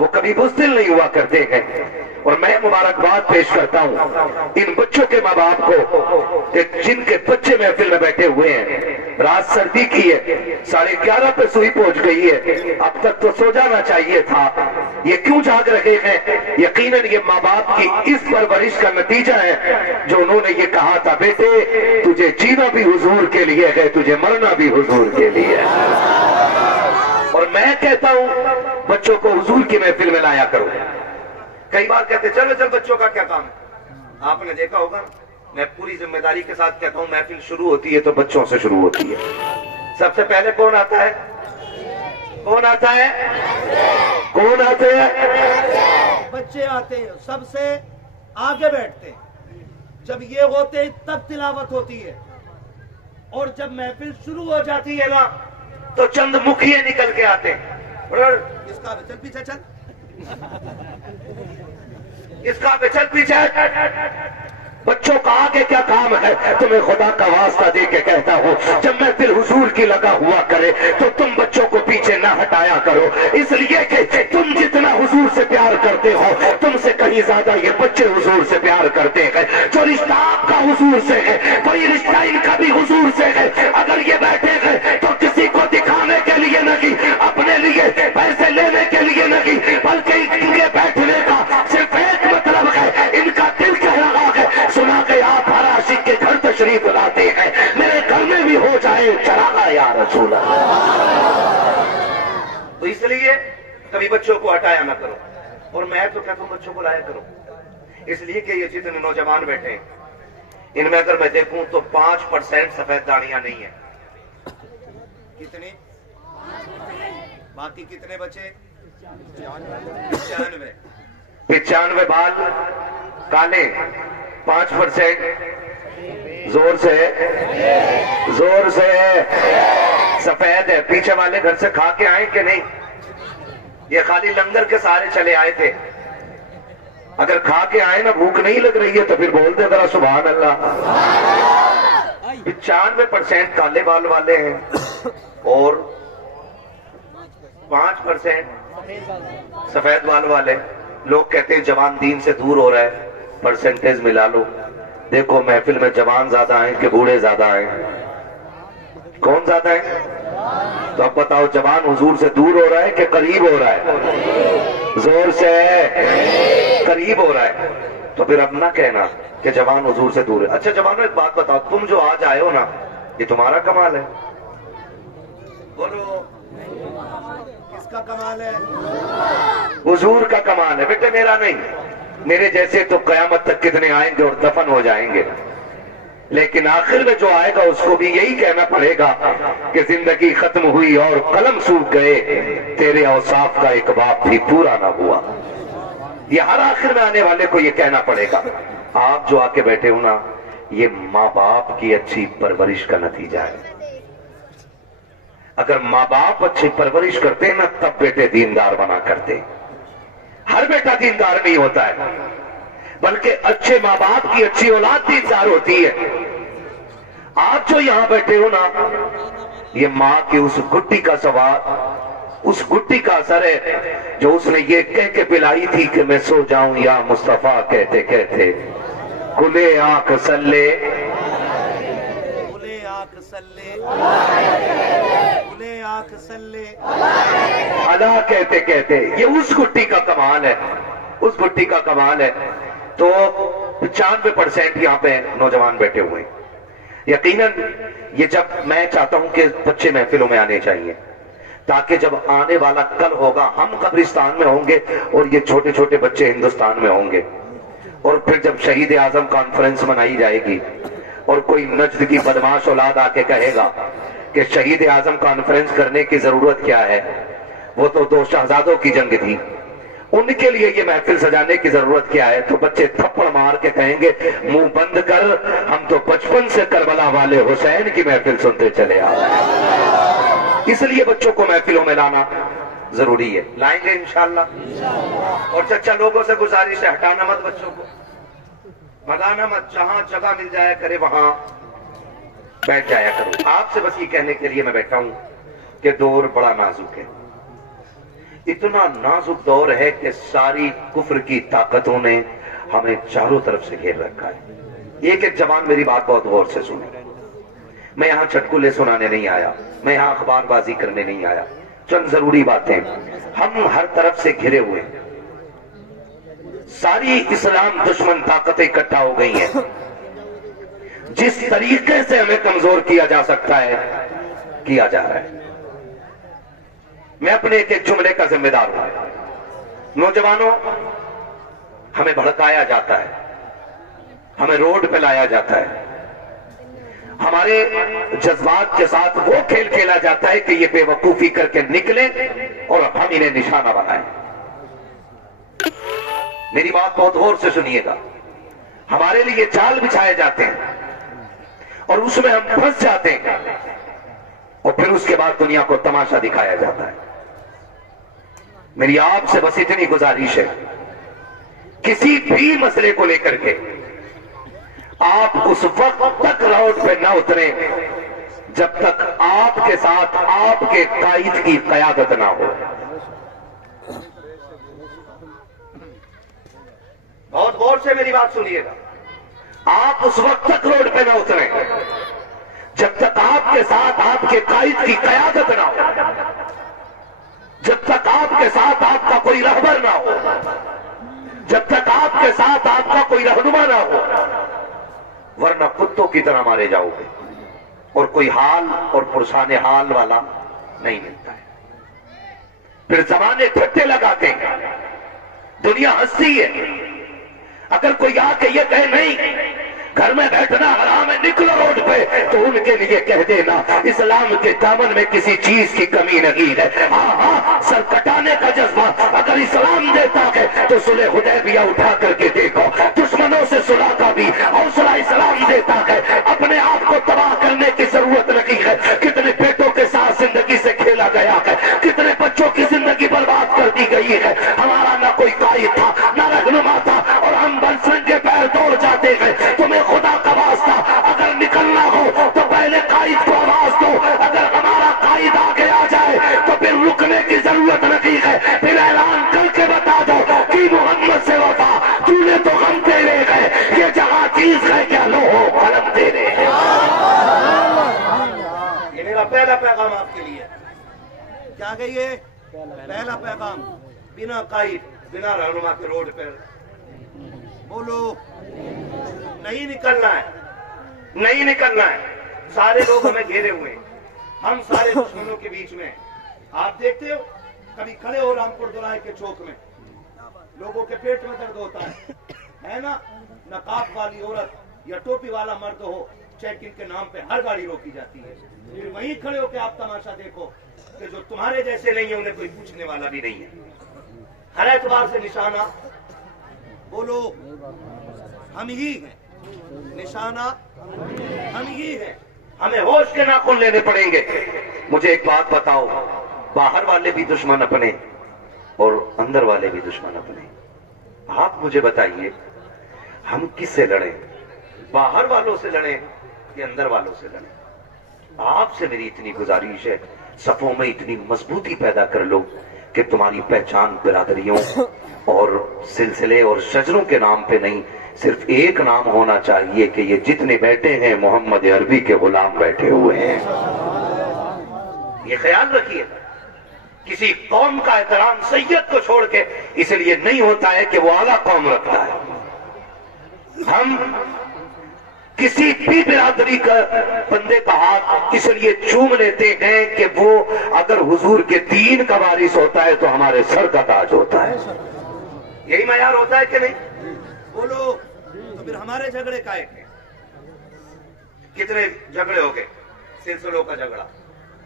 وہ کبھی بزدل نہیں ہوا کرتے ہیں. اور میں مبارکباد پیش کرتا ہوں ان بچوں کے ماں باپ کو کہ جن کے بچے محفل میں بیٹھے ہوئے ہیں. رات سردی کی ہے, 11:30 پہ سوئی پہنچ گئی ہے, اب تک تو سو جانا چاہیے تھا. یہ کیوں جاگ رہے ہیں؟ یقیناً یہ ماں باپ کی اس پرورش کا نتیجہ ہے جو انہوں نے یہ کہا تھا, بیٹے تجھے جینا بھی حضور کے لیے ہے, تجھے مرنا بھی حضور کے لیے ہے. اور میں کہتا ہوں بچوں کو حضور کی محفل میں لایا کرو. کئی بار کہتے چلو چل بچوں کا کیا کام ہے. آپ نے دیکھا ہوگا, میں پوری ذمہ داری کے ساتھ کہتا ہوں محفل شروع ہوتی ہے تو بچوں سے شروع ہوتی ہے. سب سے پہلے کون آتا ہے؟ کون آتا ہے؟ کون آتے ہیں؟ بچے آتے ہیں, سب سے آگے بیٹھتے ہیں. جب یہ ہوتے ہیں تب تلاوت ہوتی ہے, اور جب محفل شروع ہو جاتی ہے نا تو چند مکھیے نکل کے آتے ہیں. اس کا چل پیچھے چل, اس کا چل پیچھے. بچوں کا آگے کیا کام ہے؟ تمہیں خدا کا واسطہ دے کے کہتا ہوں, جب محفل حضور کی لگا ہوا کرے تو تم بچوں کو پیچھے نہ ہٹایا کرو, اس لیے کہ تم جتنا حضور سے پیار کرتے ہو تم سے کہیں زیادہ یہ بچے حضور سے پیار کرتے ہیں. جو رشتہ آپ کا حضور سے ہے وہی رشتہ ان کا بھی حضور سے ہے. اگر یہ بیٹھے ہیں تو کسی کو دکھانے کے لیے نہیں, اپنے لیے پیسے لینے کے لیے نہیں, بلکہ ان کے بیٹھنے کا صرف ایک مطلب ہے, ان کا دل کہہ رہا ہے سنا کہ آپ ہر عاشق کے گھر تشریف لاتے ہیں, میرے گھر میں بھی ہو جائے چراغا یا رسول اللہ. تو اس لیے کبھی بچوں کو ہٹایا نہ کرو. اور میں تو کہتا ہوں بچوں کو لایا کرو, اس لیے کہ یہ جتنے نوجوان بیٹھے ہیں ان میں اگر میں دیکھوں تو 5% سفید داڑیاں نہیں ہیں. کتنے باقی کتنے بچے؟ 95 بال کالے, 5% زور سے سفید ہے. پیچھے والے گھر سے کھا کے آئے کہ نہیں؟ یہ خالی لنگر کے سارے چلے آئے تھے. اگر کھا کے آئے نا, بھوک نہیں لگ رہی ہے تو پھر بول دے ذرا سبحان اللہ. 95% کالے بال والے ہیں اور 5% سفید بال والے. لوگ کہتے ہیں جوان دین سے دور ہو رہا ہے, پرسنٹیج ملا لو. دیکھو محفل میں جوان زیادہ ہیں کہ بوڑھے زیادہ ہیں؟ کون زیادہ ہیں؟ تو اب بتاؤ, جوان حضور سے دور ہو رہا ہے کہ قریب ہو رہا ہے؟ زور سے قریب ہو رہا ہے. تو پھر اب نہ کہنا کہ جوان حضور سے دور ہے. اچھا جوانوں ایک بات بتاؤ, تم جو آج آئے ہو نا یہ تمہارا کمال ہے؟ بولو کس کا کمال ہے؟ حضور کا کمال ہے بیٹے, میرا نہیں. میرے جیسے تو قیامت تک کتنے آئیں گے اور دفن ہو جائیں گے, لیکن آخر میں جو آئے گا اس کو بھی یہی کہنا پڑے گا کہ زندگی ختم ہوئی اور قلم سوکھ گئے, تیرے اوصاف کا ایک باب بھی پورا نہ ہوا. یہ ہر آخر میں آنے والے کو یہ کہنا پڑے گا. آپ جو آ کے بیٹھے ہو نا, یہ ماں باپ کی اچھی پرورش کا نتیجہ ہے. اگر ماں باپ اچھی پرورش کرتے نا تب بیٹے دیندار بنا کرتے. ہر بیٹا دیندار نہیں ہوتا ہے, بلکہ اچھے ماں باپ کی اچھی اولاد دیندار ہوتی ہے. آپ جو یہاں بیٹھے ہو نا, یہ ماں کی اس گٹی کا سوال, اس گٹی کا اثر ہے جو اس نے یہ کہہ کے پلائی تھی کہ میں سو جاؤں یا مصطفیٰ کہتے کہتے کھلے آنکھ سلے, کھلے آنکھ سلے, کھلے آنکھ سلے ادا کہتے کہتے. یہ اس گٹی کا کمال ہے, اس گٹی کا کمال ہے. تو 95% یہاں پہ نوجوان بیٹھے ہوئے ہیں. یقیناً یہ جب میں چاہتا ہوں کہ بچے محفلوں میں آنے چاہیے تاکہ جب آنے والا کل ہوگا ہم قبرستان میں ہوں گے اور یہ چھوٹے چھوٹے بچے ہندوستان میں ہوں گے, اور پھر جب شہید اعظم کانفرنس منائی جائے گی اور کوئی نجد کی بدماش اولاد آ کے کہے گا کہ شہید اعظم کانفرنس کرنے کی ضرورت کیا ہے, وہ تو 2 شہزادوں کی جنگ تھی, ان کے لیے یہ محفل سجانے کی ضرورت کیا ہے, تو بچے تھپڑ مار کے کہیں گے منہ بند کر, ہم تو بچپن سے کربلا والے حسین کی محفل سنتے چلے آئے. اس لیے بچوں کو محفلوں میں لانا ضروری ہے. لائیں گے انشاءاللہ. اور چچا لوگوں سے گزارش ہے, ہٹانا مت بچوں کو, بھگانا مت, جہاں جگہ مل جایا کرے وہاں بیٹھ جایا کرو. آپ سے بس یہ کہنے کے لیے میں بیٹھا ہوں کہ دور بڑا نازک ہے. اتنا نازک دور ہے کہ ساری کفر کی طاقتوں نے ہمیں چاروں طرف سے گھیر رکھا ہے۔ ایک ایک جوان میری بات بہت غور سے سنے، میں یہاں چٹکلے سنانے نہیں آیا، میں یہاں اخبار بازی کرنے نہیں آیا، چند ضروری باتیں۔ ہم ہر طرف سے گھرے ہوئے، ساری اسلام دشمن طاقتیں اکٹھا ہو گئی ہیں، جس طریقے سے ہمیں کمزور کیا جا سکتا ہے کیا جا رہا ہے۔ میں اپنے ایک ایک جملے کا ذمہ دار ہوں۔ نوجوانوں، ہمیں بھڑکایا جاتا ہے، ہمیں روڈ پہ لایا جاتا ہے، ہمارے جذبات کے ساتھ وہ کھیل کھیلا جاتا ہے کہ یہ بے وقوفی کر کے نکلے اور ہم انہیں نشانہ بنائیں۔ میری بات بہت غور سے سنیے گا، ہمارے لیے جال بچھائے جاتے ہیں اور اس میں ہم پھنس جاتے ہیں اور پھر اس کے بعد دنیا کو تماشا دکھایا جاتا ہے۔ میری آپ سے بس اتنی گزارش ہے، کسی بھی مسئلے کو لے کر کے آپ اس وقت تک روڈ پہ نہ اتریں جب تک آپ کے ساتھ آپ کے قائد کی قیادت نہ ہو۔ بہت غور سے میری بات سنیے گا، آپ اس وقت تک روڈ پہ نہ اتریں جب تک آپ کے ساتھ آپ کے قائد کی قیادت نہ ہو، جب تک آپ کے ساتھ آپ کا کوئی رہبر نہ ہو، جب تک آپ کے ساتھ آپ کا کوئی رہنما نہ ہو، ورنہ کتوں کی طرح مارے جاؤ گے اور کوئی حال اور پرسان حال والا نہیں ملتا ہے۔ پھر زمانے ٹھٹے لگاتے ہیں، دنیا ہنستی ہے۔ اگر کوئی آ کے یہ کہے نہیں گھر میں بیٹھنا حرام ہے، نکلو روڈ پہ، تو ان کے لیے کہہ دینا اسلام کے دامن میں کسی چیز کی کمی نہیں ہے۔ ہاں ہاں، سر کٹانے کا جذبہ اگر اسلام دیتا ہے تو صلح حدیبیہ اٹھا کر کے دیکھو، دشمنوں سے صلح کا بھی حوصلہ اسلام دیتا ہے۔ اپنے آپ کو تباہ کرنے کی ضرورت نہیں ہے۔ کتنے پیٹوں کے ساتھ زندگی سے کھیلا گیا ہے، کتنے بچوں کی زندگی برباد کر دی گئی ہے۔ ہمارا نہ کوئی قائد تھا نہ رہنما تھا اور ہم برسنگ کے پیر دوڑ جاتے ہیں۔ تمہیں خدا کا واسطہ اگر نکلنا ہو تو پہلے قائد کو آواز دو، اگر ہمارا قائد آگے آ جائے تو پھر رکنے کی ضرورت نہیں ہے، پھر اعلان کر کے بتا دو کہ محمد سے وفا، تو نے تو غم تیرے ہے، یہ جہاں چیز ہے کیا لو ہو قلم تیرے ہے۔ یہ میرا پہلا پیغام آپ کے لیے کیا کہیے؟ پہلا پیغام، بنا قائد بنا رہنما کے روڈ پر بولو نہیں نکلنا ہے، نہیں نکلنا ہے۔ سارے لوگ ہمیں گھیرے ہوئے ہیں، ہم سارے دشمنوں کے بیچ میں۔ آپ دیکھتے ہو کبھی کھڑے ہو رامپور دلائے کے چوک میں، لوگوں کے پیٹ میں درد ہوتا ہے نا؟ نقاب والی عورت یا ٹوپی والا مرد ہو، چیک ان کے نام پہ ہر گاڑی روکی جاتی ہے۔ پھر وہیں کھڑے ہو کے آپ تماشا دیکھو کہ جو تمہارے جیسے نہیں ہیں انہیں کوئی پوچھنے والا بھی نہیں ہے۔ ہر اعتبار سے نشانہ بولو ہم ہی ہیں، نشانہ ہم ہی ہیں۔ ہمیں ہوش کے ناخن لینے پڑیں گے۔ مجھے ایک بات بتاؤ، باہر والے بھی دشمن اپنے اور اندر والے بھی دشمن اپنے۔ آپ مجھے بتائیے ہم کس سے لڑیں؟ باہر والوں سے لڑیں کہ اندر والوں سے لڑیں؟ آپ سے میری اتنی گزارش ہے، صفوں میں اتنی مضبوطی پیدا کر لو کہ تمہاری پہچان برادریوں اور سلسلے اور شجروں کے نام پہ نہیں، صرف ایک نام ہونا چاہیے کہ یہ جتنے بیٹھے ہیں محمد عربی کے غلام بیٹھے ہوئے ہیں۔ یہ خیال رکھیے، کسی قوم کا احترام سید کو چھوڑ کے اس لیے نہیں ہوتا ہے کہ وہ اعلیٰ قوم رکھتا ہے۔ ہم کسی بھی برادری کا بندے کا ہاتھ اس لیے چوم لیتے ہیں کہ وہ اگر حضور کے دین کا وارث ہوتا ہے تو ہمارے سر کا تاج ہوتا ہے۔ یہی معیار ہوتا ہے کہ نہیں؟ بولو تو پھر ہمارے جھگڑے کا ایک ہے۔ کتنے جھگڑے ہو گئے، سلسلوں کا جھگڑا،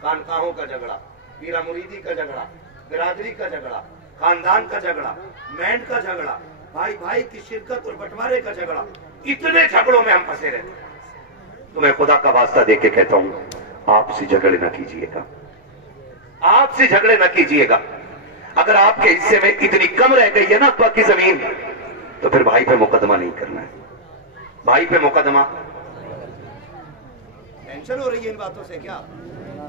خانقاہوں کا جھگڑا، پیرا مریدی کا جھگڑا، برادری کا جھگڑا، خاندان کا جھگڑا، مینڈ کا جھگڑا، بھائی بھائی کی شرکت اور بٹوارے کا جھگڑا۔ اتنے جھگڑوں میں ہم پھنسے رہتے ہیں۔ تو میں خدا کا واسطہ دے کے کہتا ہوں، آپ سے جھگڑے نہ کیجئے گا، آپ سے جھگڑے نہ کیجئے گا۔ اگر آپ کے حصے میں اتنی کم رہ گئی ہے نا ابا کی زمین، تو پھر بھائی پہ مقدمہ نہیں کرنا ہے۔ بھائی پہ مقدمہ ٹینشن ہو رہی ہے ان باتوں سے کیا؟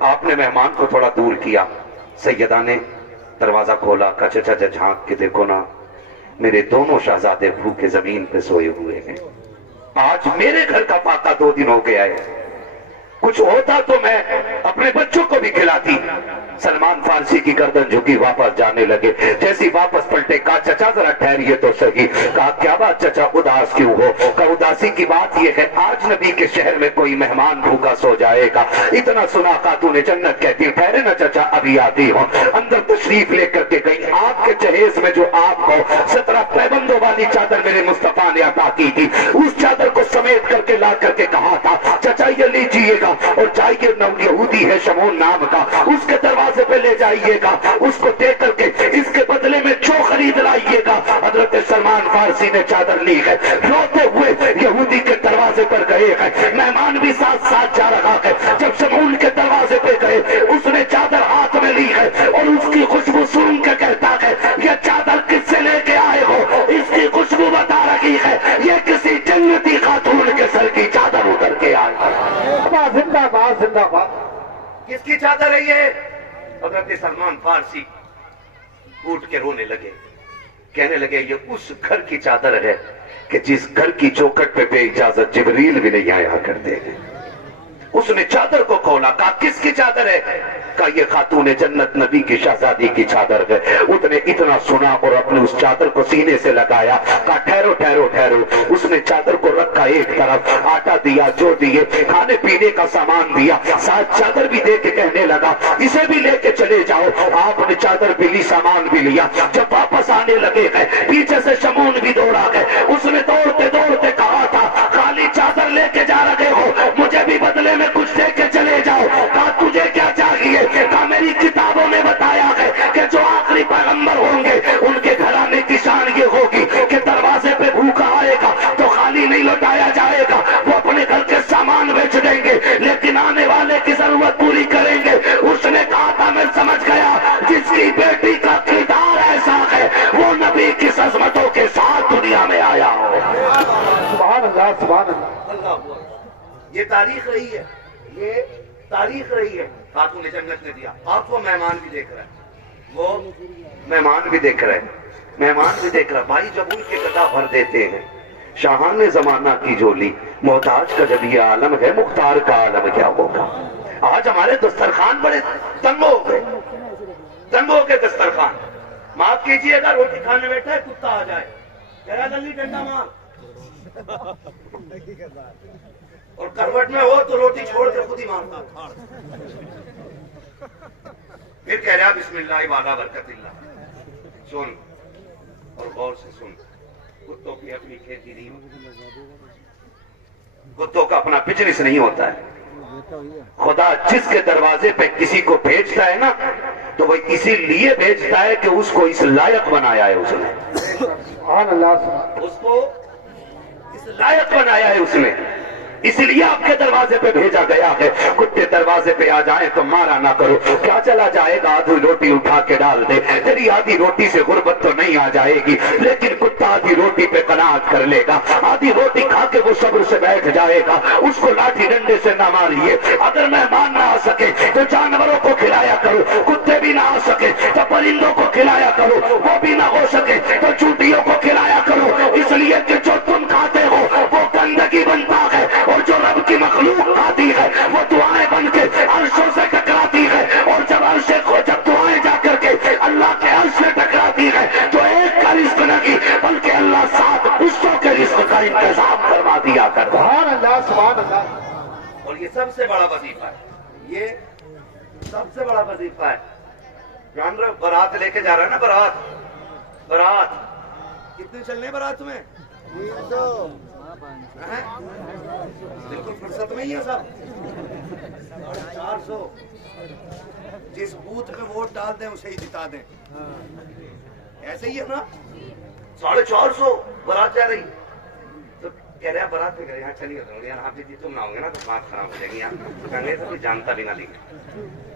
آپ نے مہمان کو تھوڑا دور کیا. سیدہ نے دروازہ کھولا, کہا چچا جا جھانک کے دیکھو نا, میرے دونوں شہزادے بھوکے زمین پہ سوئے ہوئے ہیں. آج میرے گھر کا فاقہ 2 دن ہو گیا ہے, کچھ ہوتا تو میں اپنے بچوں کو بھی کھلاتی. سلمان فارسی کی گردن جھکی, واپس جانے لگے. جیسی واپس پلٹے, کہا چچا ذرا ٹھہریے تو صحیح. کہا کیا بات چچا, اداس کیوں ہو؟ کہا اداسی کی بات یہ ہے, آج نبی کے شہر میں کوئی مہمان بھوکا سو جائے گا. اتنا سنا خاتون جنت کہتی, ٹھہرے نا چچا ابھی آتی ہوں. اندر تشریف لے کر کے گئی. آپ کے جہیز میں جو آپ کو 17 پیبندوں والی چادر میرے مصطفیٰ نے عطا کی تھی, اس چادر کو سمیت کر کے لا کر کے کہا تھا چچا یہ لیجئے گا, اور جائیے, یہودی ہے شمون نام کا, اس کے دروازے پہ لے جائیے گا, اس کو دے کر کے اس کے بدلے میں جو خرید لائیے گا. حضرت سلمان فارسی نے چادر لی ہے, روتے ہوئے یہودی کے دروازے پر گئے ہیں. مہمان بھی ساتھ ساتھ جا رہا ہے. جب شمون کے دروازے پہ گئے, اس نے چادر ہاتھ میں لی ہے اور اس کی خوشبو سن کے کہتا ہے یہ چادر کس سے لے کے آئے ہو؟ اس کی خوشبو بتا رہی ہے یہ کسی جنتی خاتون کے سر کی چادر اتر کے آئی ہے. زندہ باد زندہ باد. کس کی چادر ہے یہ؟ حضرت سلمان فارسی اٹھ کے رونے لگے, کہنے لگے یہ اس گھر کی چادر ہے کہ جس گھر کی چوکھٹ پہ بے اجازت جبریل بھی نہیں آیا کرتے ہیں. اس نے چادر کو کھولا, کہا کس کی چادر ہے؟ کہا یہ خاتون جنت نبی کی شہزادی کی چادر ہے. اس نے اتنا سنا اور اپنے اس چادر کو سینے سے لگایا. کہا ٹھہرو ٹھہرو ٹھہرو. اس نے چادر کو رکھا ایک طرف, آٹا دیا, جو دیے, کھانے پینے کا سامان دیا, ساتھ چادر بھی دے کے کہنے لگا اسے بھی لے کے چلے جاؤ. آپ نے چادر بھی لی, سامان بھی لیا. جب واپس آنے لگے گئے, پیچھے سے شمون بھی دوڑا گئے. اس نے دوڑتے دوڑتے کہا تھا خالی چادر لے کے جا رہے ہو, مجھے بھی بدلے میں کچھ دے کے چلے جاؤ. کہا تجھے کیا چاہیے؟ کہا میری کتابوں میں بتایا ہے کہ جو آخری پیغمبر ہوں گے ان کے گھرانے کی شان یہ ہوگی کہ دروازے پہ بھوکا آئے گا تو خالی نہیں لوٹایا جائے گا, وہ اپنے گھر کے سامان بیچ دیں گے لیکن آنے والے کی ضرورت پوری کریں گے. اس نے کہا تھا میں سمجھ گیا جس کی بیٹی کا کردار ایسا ہے وہ نبی کی عظمتوں کے ساتھ دنیا میں آیا ہو. سبحان اللہ سبحان اللہ. اللہ, یہ تاریخ رہی ہے, یہ تاریخ رہی ہے. خاتون جنت نے دیا. آپ وہ مہمان بھی دیکھ رہے ہیں, وہ مہمان بھی دیکھ رہے, مہمان بھی دیکھ رہا. بھائی جب ان کے گدا بھر دیتے ہیں, شاہان زمانہ کی جولی, محتاج کا جب یہ عالم ہے, مختار کا عالم کیا ہوگا. آج ہمارے دسترخوان بڑے تنگ ہو گئے, تنگ ہو گئے دسترخوان. معاف کیجئے گا, روٹی کھانے بیٹھا ہے, کتا آ جائے, کہہ رہا جلدی ڈنڈا مار, اور کروٹ میں ہو تو روٹی چھوڑ کے خود ہی مارتا. پھر کہہ رہا بسم اللہ والا برکت اللہ. سن اور غور سے سن, کتوں کی اپنی کھیتی نہیں ہوتی, کتوں کا اپنا بزنس نہیں ہوتا ہے. خدا جس کے دروازے پہ کسی کو بھیجتا ہے نا, تو وہ اسی لیے بھیجتا ہے کہ اس کو اس لائق بنایا ہے اس نے, سبحان اللہ. اس کو اس لائق بنایا ہے اس نے, اس لیے آپ کے دروازے پہ بھیجا گیا ہے. کتے دروازے پہ آ جائیں تو مارا نہ کرو. کیا چلا جائے گا, آدھی روٹی اٹھا کے ڈال دے, تیری آدھی روٹی سے غربت تو نہیں آ جائے گی, لیکن کتا آدھی روٹی پہ قناعت کر لے گا. آدھی روٹی کھا کے وہ صبر سے بیٹھ جائے گا. اس کو لاٹھی ڈنڈے سے نہ ماریے. اگر مہمان نہ آ سکے تو جانوروں کو کھلایا کرو, کتے بھی نہ آ سکے تو پرندوں کو کھلایا کرو, وہ بھی نہ ہو سکے تو چونٹیوں کو کھلایا کرو. اس لیے کہ جو تم کھاتے ہو وہ گندگی بنتا ہے, اور جو رب کی مخلوق کھاتی ہے وہ دعائیں بن کے عرشوں سے ٹکراتی ہے, اور جب جب دعائیں جا کر کے اللہ کے عرش سے ٹکراتی ہے تو ایک کا رزق نہیں بلکہ اللہ 7 حصوں کے رزق کا انتظام کروا دیا کرتا. سبحان اللہ سبحان اللہ. اور یہ سب سے بڑا وظیفہ ہے, یہ سب سے بڑا وظیفہ ہے. جان رہے بارات لے کے جا رہا ہے نا, بارات, بارات کتنے چلنے بارات میں؟ بالکل فرصت میں ہی ہے سب. 450. جس بوتھ پہ ووٹ ڈال دیں اسے ہی جتا دیں, ایسے ہی ہے نا. 450 بارات جا رہی. تو کہہ رہے ہیں بارات میں کہہ رہے ہیں چلیے یار, آپ جی تم نہ ہوں گے نا تو بات خراب ہو جائے گی. یہاں کوئی جانتا بھی نہ لیں گے,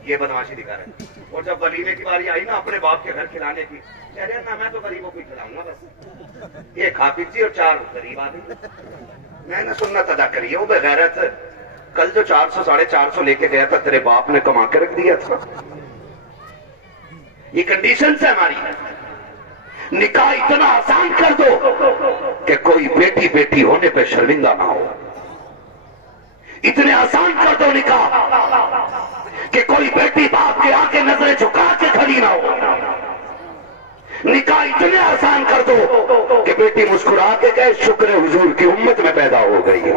یہ بدماشی دکھا رہے ہیں. اور جب ولیمے کی باری آئی نا اپنے باپ کے گھر کھلانے کی, کہہ رہے ہیں نا میں تو غریبوں کو ہی کھلاؤں گا بس. یہ کھا پیتی اور 4 غریب آدمی. میں نے سنت ادا کری ہے, وہ بغیرت کل جو 400 450 لے کے گیا تھا تیرے باپ نے کما کے رکھ دیا تھا. یہ کنڈیشن ہے ہماری. نکاح اتنا آسان کر دو کہ کوئی بیٹی بیٹی ہونے پہ شرمندہ نہ ہو. اتنے آسان کر دو نکاح کہ کوئی بیٹی باپ کے آگے نظریں جھکا کے کھڑی نہ ہو. نکاح اتنے آسان کر دو کہ بیٹی مسکرا کے کہے شکر حضور کی امت میں پیدا ہو گئی ہے.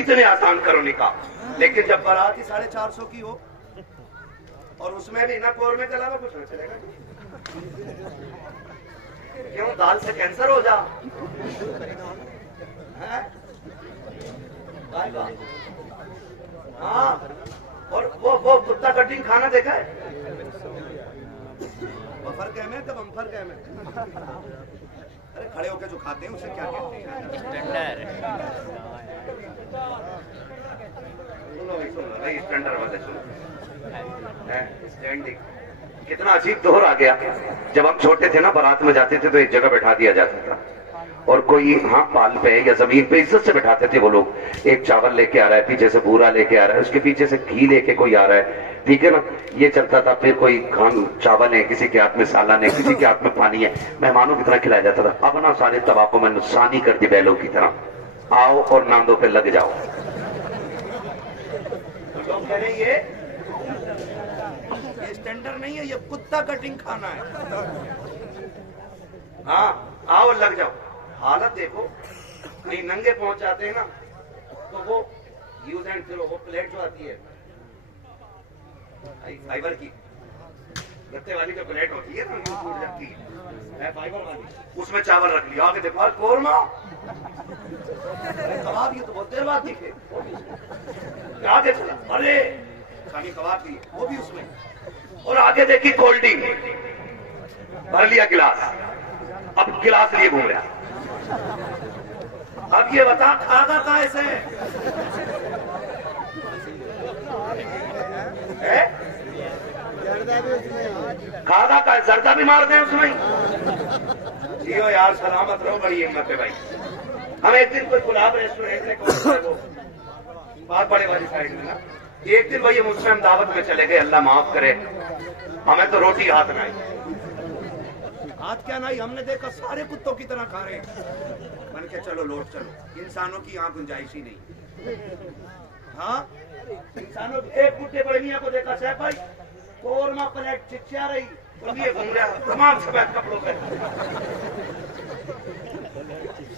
اتنے آسان کرو نکاح. لیکن جب بارات ہی 450 کی ہو اور اس میں بھی نہ قورمے کے علاوہ کچھ نہ چلے گا. کیوں دال سے کینسر ہو جا. ہاں اور وہ کتا کٹنگ کھانا دیکھا ہے. بفر کہم ہے کہ بمفر کہم ہے. ارے کھڑے ہو کے جو کھاتے ہیں اسے کیا کہتے ہیں؟ کتنا عجیب دور آ گیا. جب ہم چھوٹے تھے نا بارات میں جاتے تھے تو ایک جگہ بٹھا دیا جاتا تھا اور کوئی ہاں پال پہ یا زمین پہ عزت سے بٹھاتے تھے وہ لوگ. ایک چاول لے کے آ رہا ہے, پیچھے سے بورا لے کے آ رہا ہے, اس کے پیچھے سے گھی لے کے کوئی آ رہا ہے, ٹھیک ہے نا. یہ چلتا تھا. پھر کوئی چاول ہے, کسی کے ہاتھ میں سالن ہے, کسی کے ہاتھ میں پانی ہے. مہمانوں کی طرح کھلایا جاتا تھا. اب نا سارے طباقوں میں نقصانی کر دی بیلوں کی طرح. آؤ اور ناندوں پہ لگ جاؤ. لوگ کہہ رہے ہیں یہ اسٹینڈرڈ نہیں ہے, یہ کتا کٹنگ کھانا ہے. ہاں آؤ لگ جاؤ. حالت دیکھو, کہیں ننگے پہنچ جاتے ہیں نا تو وہ یوز اینڈ تھرو, وہ پلیٹ جو آتی ہے فائبر کی, گتے والی جو پلیٹ ہوتی ہے نا ٹوٹ جاتی ہے فائبر والی, اس میں چاول رکھ لیا. آگے دیکھو قورمہ کباب, یہ تو بہت دیر بعد دکھے. آگے چلا, ارے خانی کباب بھی وہ بھی اس میں. اور آگے دیکھی کولڈ ڈرنک, بھر لیا گلاس, اب گلاس لیے گھوم رہا. اب یہ بتا کھاگا کہاں سے کھاگا کا زردہ بھی مار دیں اس میں. جیو یار سلامت رہو, بڑی ہمت ہے بھائی. ہم ایک دن کوئی گلاب ریسٹورینٹ سے بہت بڑے والی سائڈ میں نا, ایک دن بھائی مسلم دعوت میں چلے گئے, اللہ معاف کرے, ہمیں تو روٹی ہاتھ نہ آئی. ہاتھ کیا نہیں, ہم نے دیکھا سارے کتوں کی طرح کھا رہے ہیں. من کے چلو لوٹ چلو, انسانوں کی یہاں گنجائش ہی نہیں. ہاں انسانوں ایک بڈھے بڑے میاں کو دیکھا صاحب بھائی قورمہ پلیٹ چچیا رہی, یہ گھوم رہا تمام سفید کپڑوں پہ.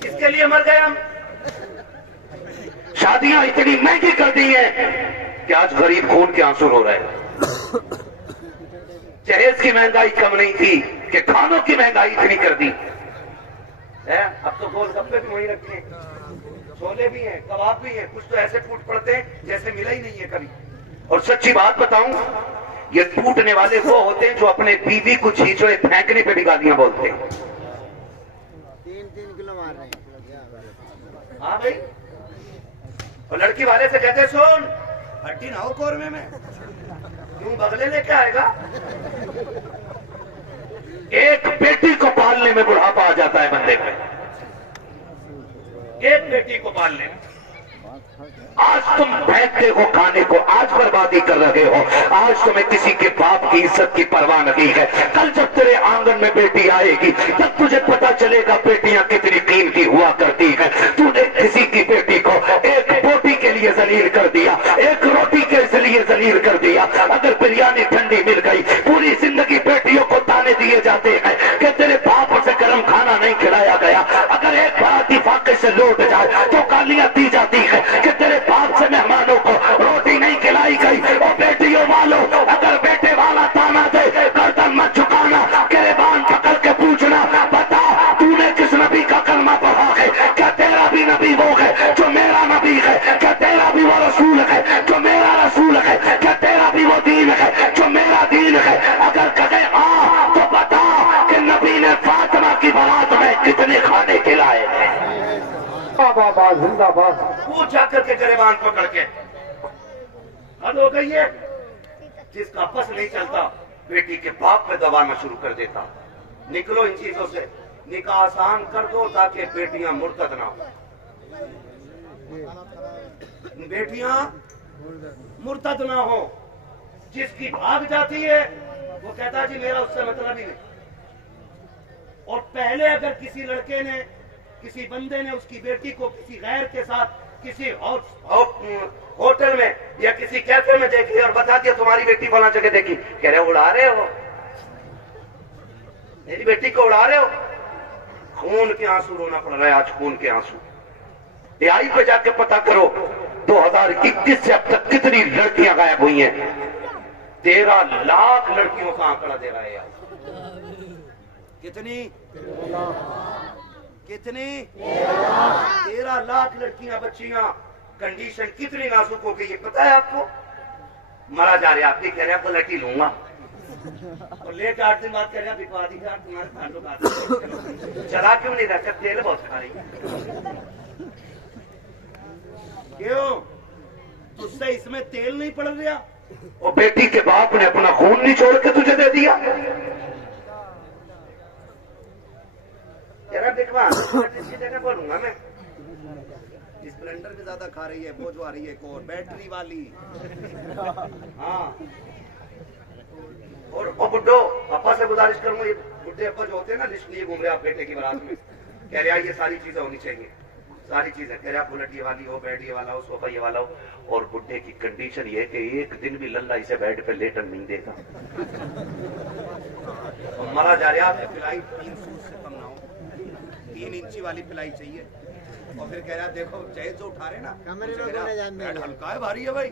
اس کے لیے مر گئے ہم. شادیاں اتنی مہنگی کر دی ہیں کہ آج غریب خون کے آنسو رو رہے ہیں. جہیز کی مہنگائی کم نہیں تھی کہ کھانوں کی مہنگائی اتنی کر دی. اب تو گول گپے بھی وہیں رکھتے ہیں, چھولے بھی ہیں, کباب بھی ہیں. کچھ تو ایسے ٹوٹ پڑتے ہیں جیسے ملا ہی نہیں ہے کبھی. اور سچی بات بتاؤں, یہ ٹوٹنے والے وہ ہوتے ہیں جو اپنے بیوی کو چھینچوئے پھینکنے پہ بھی گالیاں بولتے ہیں. 3 کلو مار رہے ہیں. ہاں بھائی, اور لڑکی والے سے کہتے سن ہڈی نہ ہو قورمے میں, کیوں بغلے لے کے آئے گا. ایک بیٹی کو پالنے میں بڑھاپا آ جاتا ہے بندے پہ, ایک بیٹی کو پالنے میں. آج تم پھینکتے ہو کھانے کو, آج بربادی کر رہے ہو, آج تمہیں کسی کے باپ کی عزت کی پرواہ نہیں ہے. کل جب تیرے آنگن میں بیٹی آئے گی تب تجھے پتا چلے گا بیٹیاں کتنی قیمتی ہوا کرتی ہیں. تو نے کسی کی بیٹی کو ایک بوٹی کے لیے ذلیل کر دیا, ایک روٹی کے لیے ذلیل کر دیا. اگر بریانی ٹھنڈی مل گئی, پوری زندگی بیٹیوں کو تانے دیے جاتے ہیں کہ تیرے باپ سے گرم کھانا نہیں کھلایا گیا. اگر ایک بھارتی فاقے سے لوٹ جائے تو گالیاں دی جاتی ہے کہ تیرے باپ سے مہمانوں کو روٹی نہیں کھلائی گئی. اور بیٹیوں والوں, اگر بیٹے والا تانا دے گردن مت جھکانا, گریبان پکڑ کے پوچھنا بتا تو نے کس نبی کا کلمہ پڑھا ہے, کیا تیرا بھی نبی وہ ہے جو میرا نبی ہے, کیا تیرا بھی وہ رسول ہے جو میرا رسول ہے, کیا تیرا بھی وہ دین ہے جو میرا دین ہے. اگر کہے ہاں تو بتا کہ نبی نے فاطمہ کی بارات میں کتنے کھانے کھلائے ہیں. بابا زندہ باد. وہ جا کر کے گریبان پکڑ کے حد ہو گئی ہے. جس کا پس نہیں چلتا بیٹی کے باپ پہ دبانا شروع کر دیتا. نکلو ان چیزوں سے, نکاح آسان کر دو تاکہ بیٹیاں مرتد نہ ہو. بیٹیاں مرتد نہ ہو. جس کی بھاگ جاتی ہے وہ کہتا جی میرا اس سے مطلب ہی نہیں. اور پہلے اگر کسی لڑکے نے کسی بندے نے اس کی بیٹی کو کسی غیر کے ساتھ کسی ہوٹل میں یا کسی کیفے میں دیکھی اور بتا دیا تمہاری بیٹی فلاں جگہ دیکھی, کہہ رہے اڑا رہے ہو, میری بیٹی کو اڑا رہے ہو. خون کے آنسو رونا پڑ رہا ہے آج, خون کے آنسو. آئی پہ جا کے پتا کرو 2021 سے اب تک کتنی لڑکیاں غائب ہوئی ہیں. 13 لاکھ لڑکیوں کا آنکڑا دے رہا ہے یار. کتنی 13 لاکھ لڑکیاں بچیاں. کنڈیشن کتنی نازک ہو گئی ہے پتا ہے آپ کو. مرا جا رہے آپ بھی کہہ رہے ہیں پلٹی لوں گا اور لے کے 8 دن بعد کہہ رہے ہیں بکوا دی یار تمہارے تعلق چلا کیوں نہیں رکھا, تیل بہت کھا رہی کیوں تجھ سے اس میں تیل نہیں پڑ رہا. اور بیٹی کے باپ نے اپنا خون نہیں چھوڑ کے تجھے دے دیا. دکھوا اسی جگہ بولوں گا میں. اسپلینڈر بھی زیادہ کھا رہی ہے, وہ جو آ رہی ہے ایک اور بیٹری والی. ہاں اور بڈھو ابا سے گزارش کروں گا, یہ بڈھے ابا جو ہوتے ہیں نا لسٹ لیے گھوم رہے آپ بیٹے کی بارات میں, کہہ رہے یہ ساری چیزیں ہونی چاہیے, ساری چیزیں. کہہ رہے آپ بلٹ یہ والی ہو, بیڈ یہ والا ہو, صوفہ یہ والا ہو. اور بڈھے کی کنڈیشن یہ ہے کہ ایک دن بھی للہ اسے بیڈ پہ لیٹن نہیں دے گا. اور مرا جا رہا ہے پلائی 3 فٹ سے کم نہ ہو, 3 انچی والی پلائی چاہیے. اور پھر کہہ رہا دیکھو جہیز جو اٹھا رہے نا بیڈ ہلکا ہے بھاری ہے بھائی.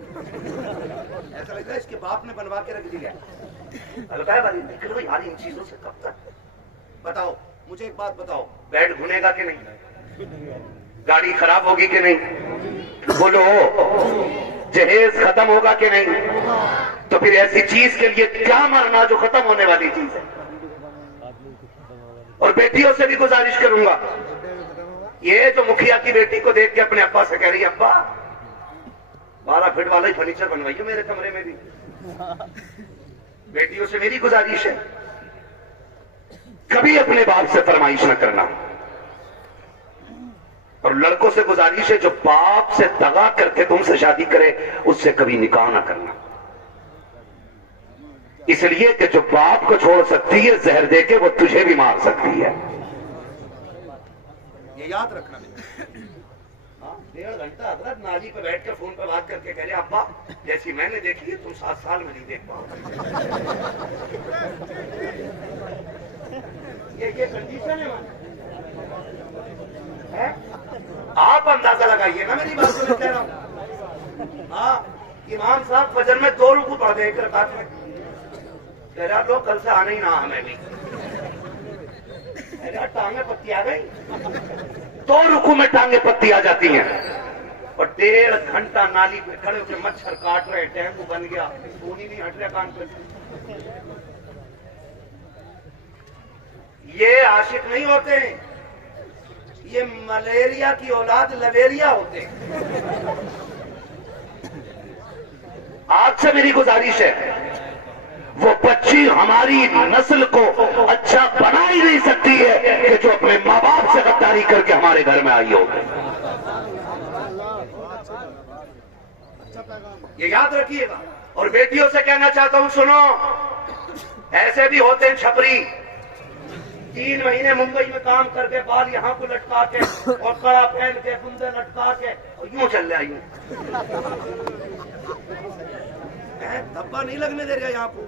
ایسا لگتا ہے اس کے باپ نے بنوا کے رکھ دیا. ہلکا ہے بھاری, نکل بھائی یار ان چیزوں سے کب تک. بتاؤ مجھے ایک بات بتاؤ, بیڈ گھنے گا کہ نہیں, گاڑی خراب ہوگی کہ نہیں, بولو جہیز ختم ہوگا کہ نہیں, تو پھر ایسی چیز کے لیے کیا مرنا جو ختم ہونے والی چیز ہے. اور بیٹیوں سے بھی گزارش کروں گا, یہ جو مکھیا کی بیٹی کو دیکھ کے اپنے ابا سے کہہ رہی ہے ابا 12 فٹ والا ہی فرنیچر بنوائیے میرے کمرے میں بھی. بیٹیوں سے میری گزارش ہے کبھی اپنے باپ سے فرمائش نہ کرنا. اور لڑکوں سے گزارش ہے جو باپ سے دغا کر کے تم سے شادی کرے اس سے کبھی نکاح نہ کرنا. اس لیے کہ جو باپ کو چھوڑ سکتی ہے زہر دے کے وہ تجھے بھی مار سکتی ہے. یہ یاد رکھنا. 1.5 گھنٹہ حضرت نالی پہ بیٹھ کے فون پہ بات کر کے کہہ رہے ابا جیسی میں نے دیکھی ہے تم 7 سال میں نہیں دیکھ پاؤ. یہ کنڈیشن ہے. آپ اندازہ لگائیے نا میری بات کو میں کہہ رہا ہوں. ہاں امام صاحب فجر میں 2 رکوع پڑھ دیں 1 رکعت میں. کہہ رہا لوگ کل سے آنا ہی نہ ہمیں بھی. ٹانگیں پتی آ گئی. 2 رکوع میں ٹانگیں پتی آ جاتی ہیں. اور 1.5 گھنٹہ نالی پہ کھڑے ہو کے مچھر کاٹ رہے, ڈینگو بن گیا, خون ہی نہیں ہٹ رہا کان پہ. یہ عاشق نہیں ہوتے, یہ ملیریا کی اولاد لویریا ہوتے. آج سے میری گزارش ہے وہ بچی ہماری نسل کو اچھا بنا ہی نہیں سکتی ہے کہ جو اپنے ماں باپ سے غداری کر کے ہمارے گھر میں آئی ہو. یہ یاد رکھیے گا. اور بیٹیوں سے کہنا چاہتا ہوں سنو, ایسے بھی ہوتے ہیں چھپری 3 مہینے ممبئی میں کام کر کے بال یہاں کو لٹکا کے اور کڑا پہن کے بندے لٹکا کے اور یوں چل رہا یوں. دھبا نہیں لگنے دے رہا یہاں کو.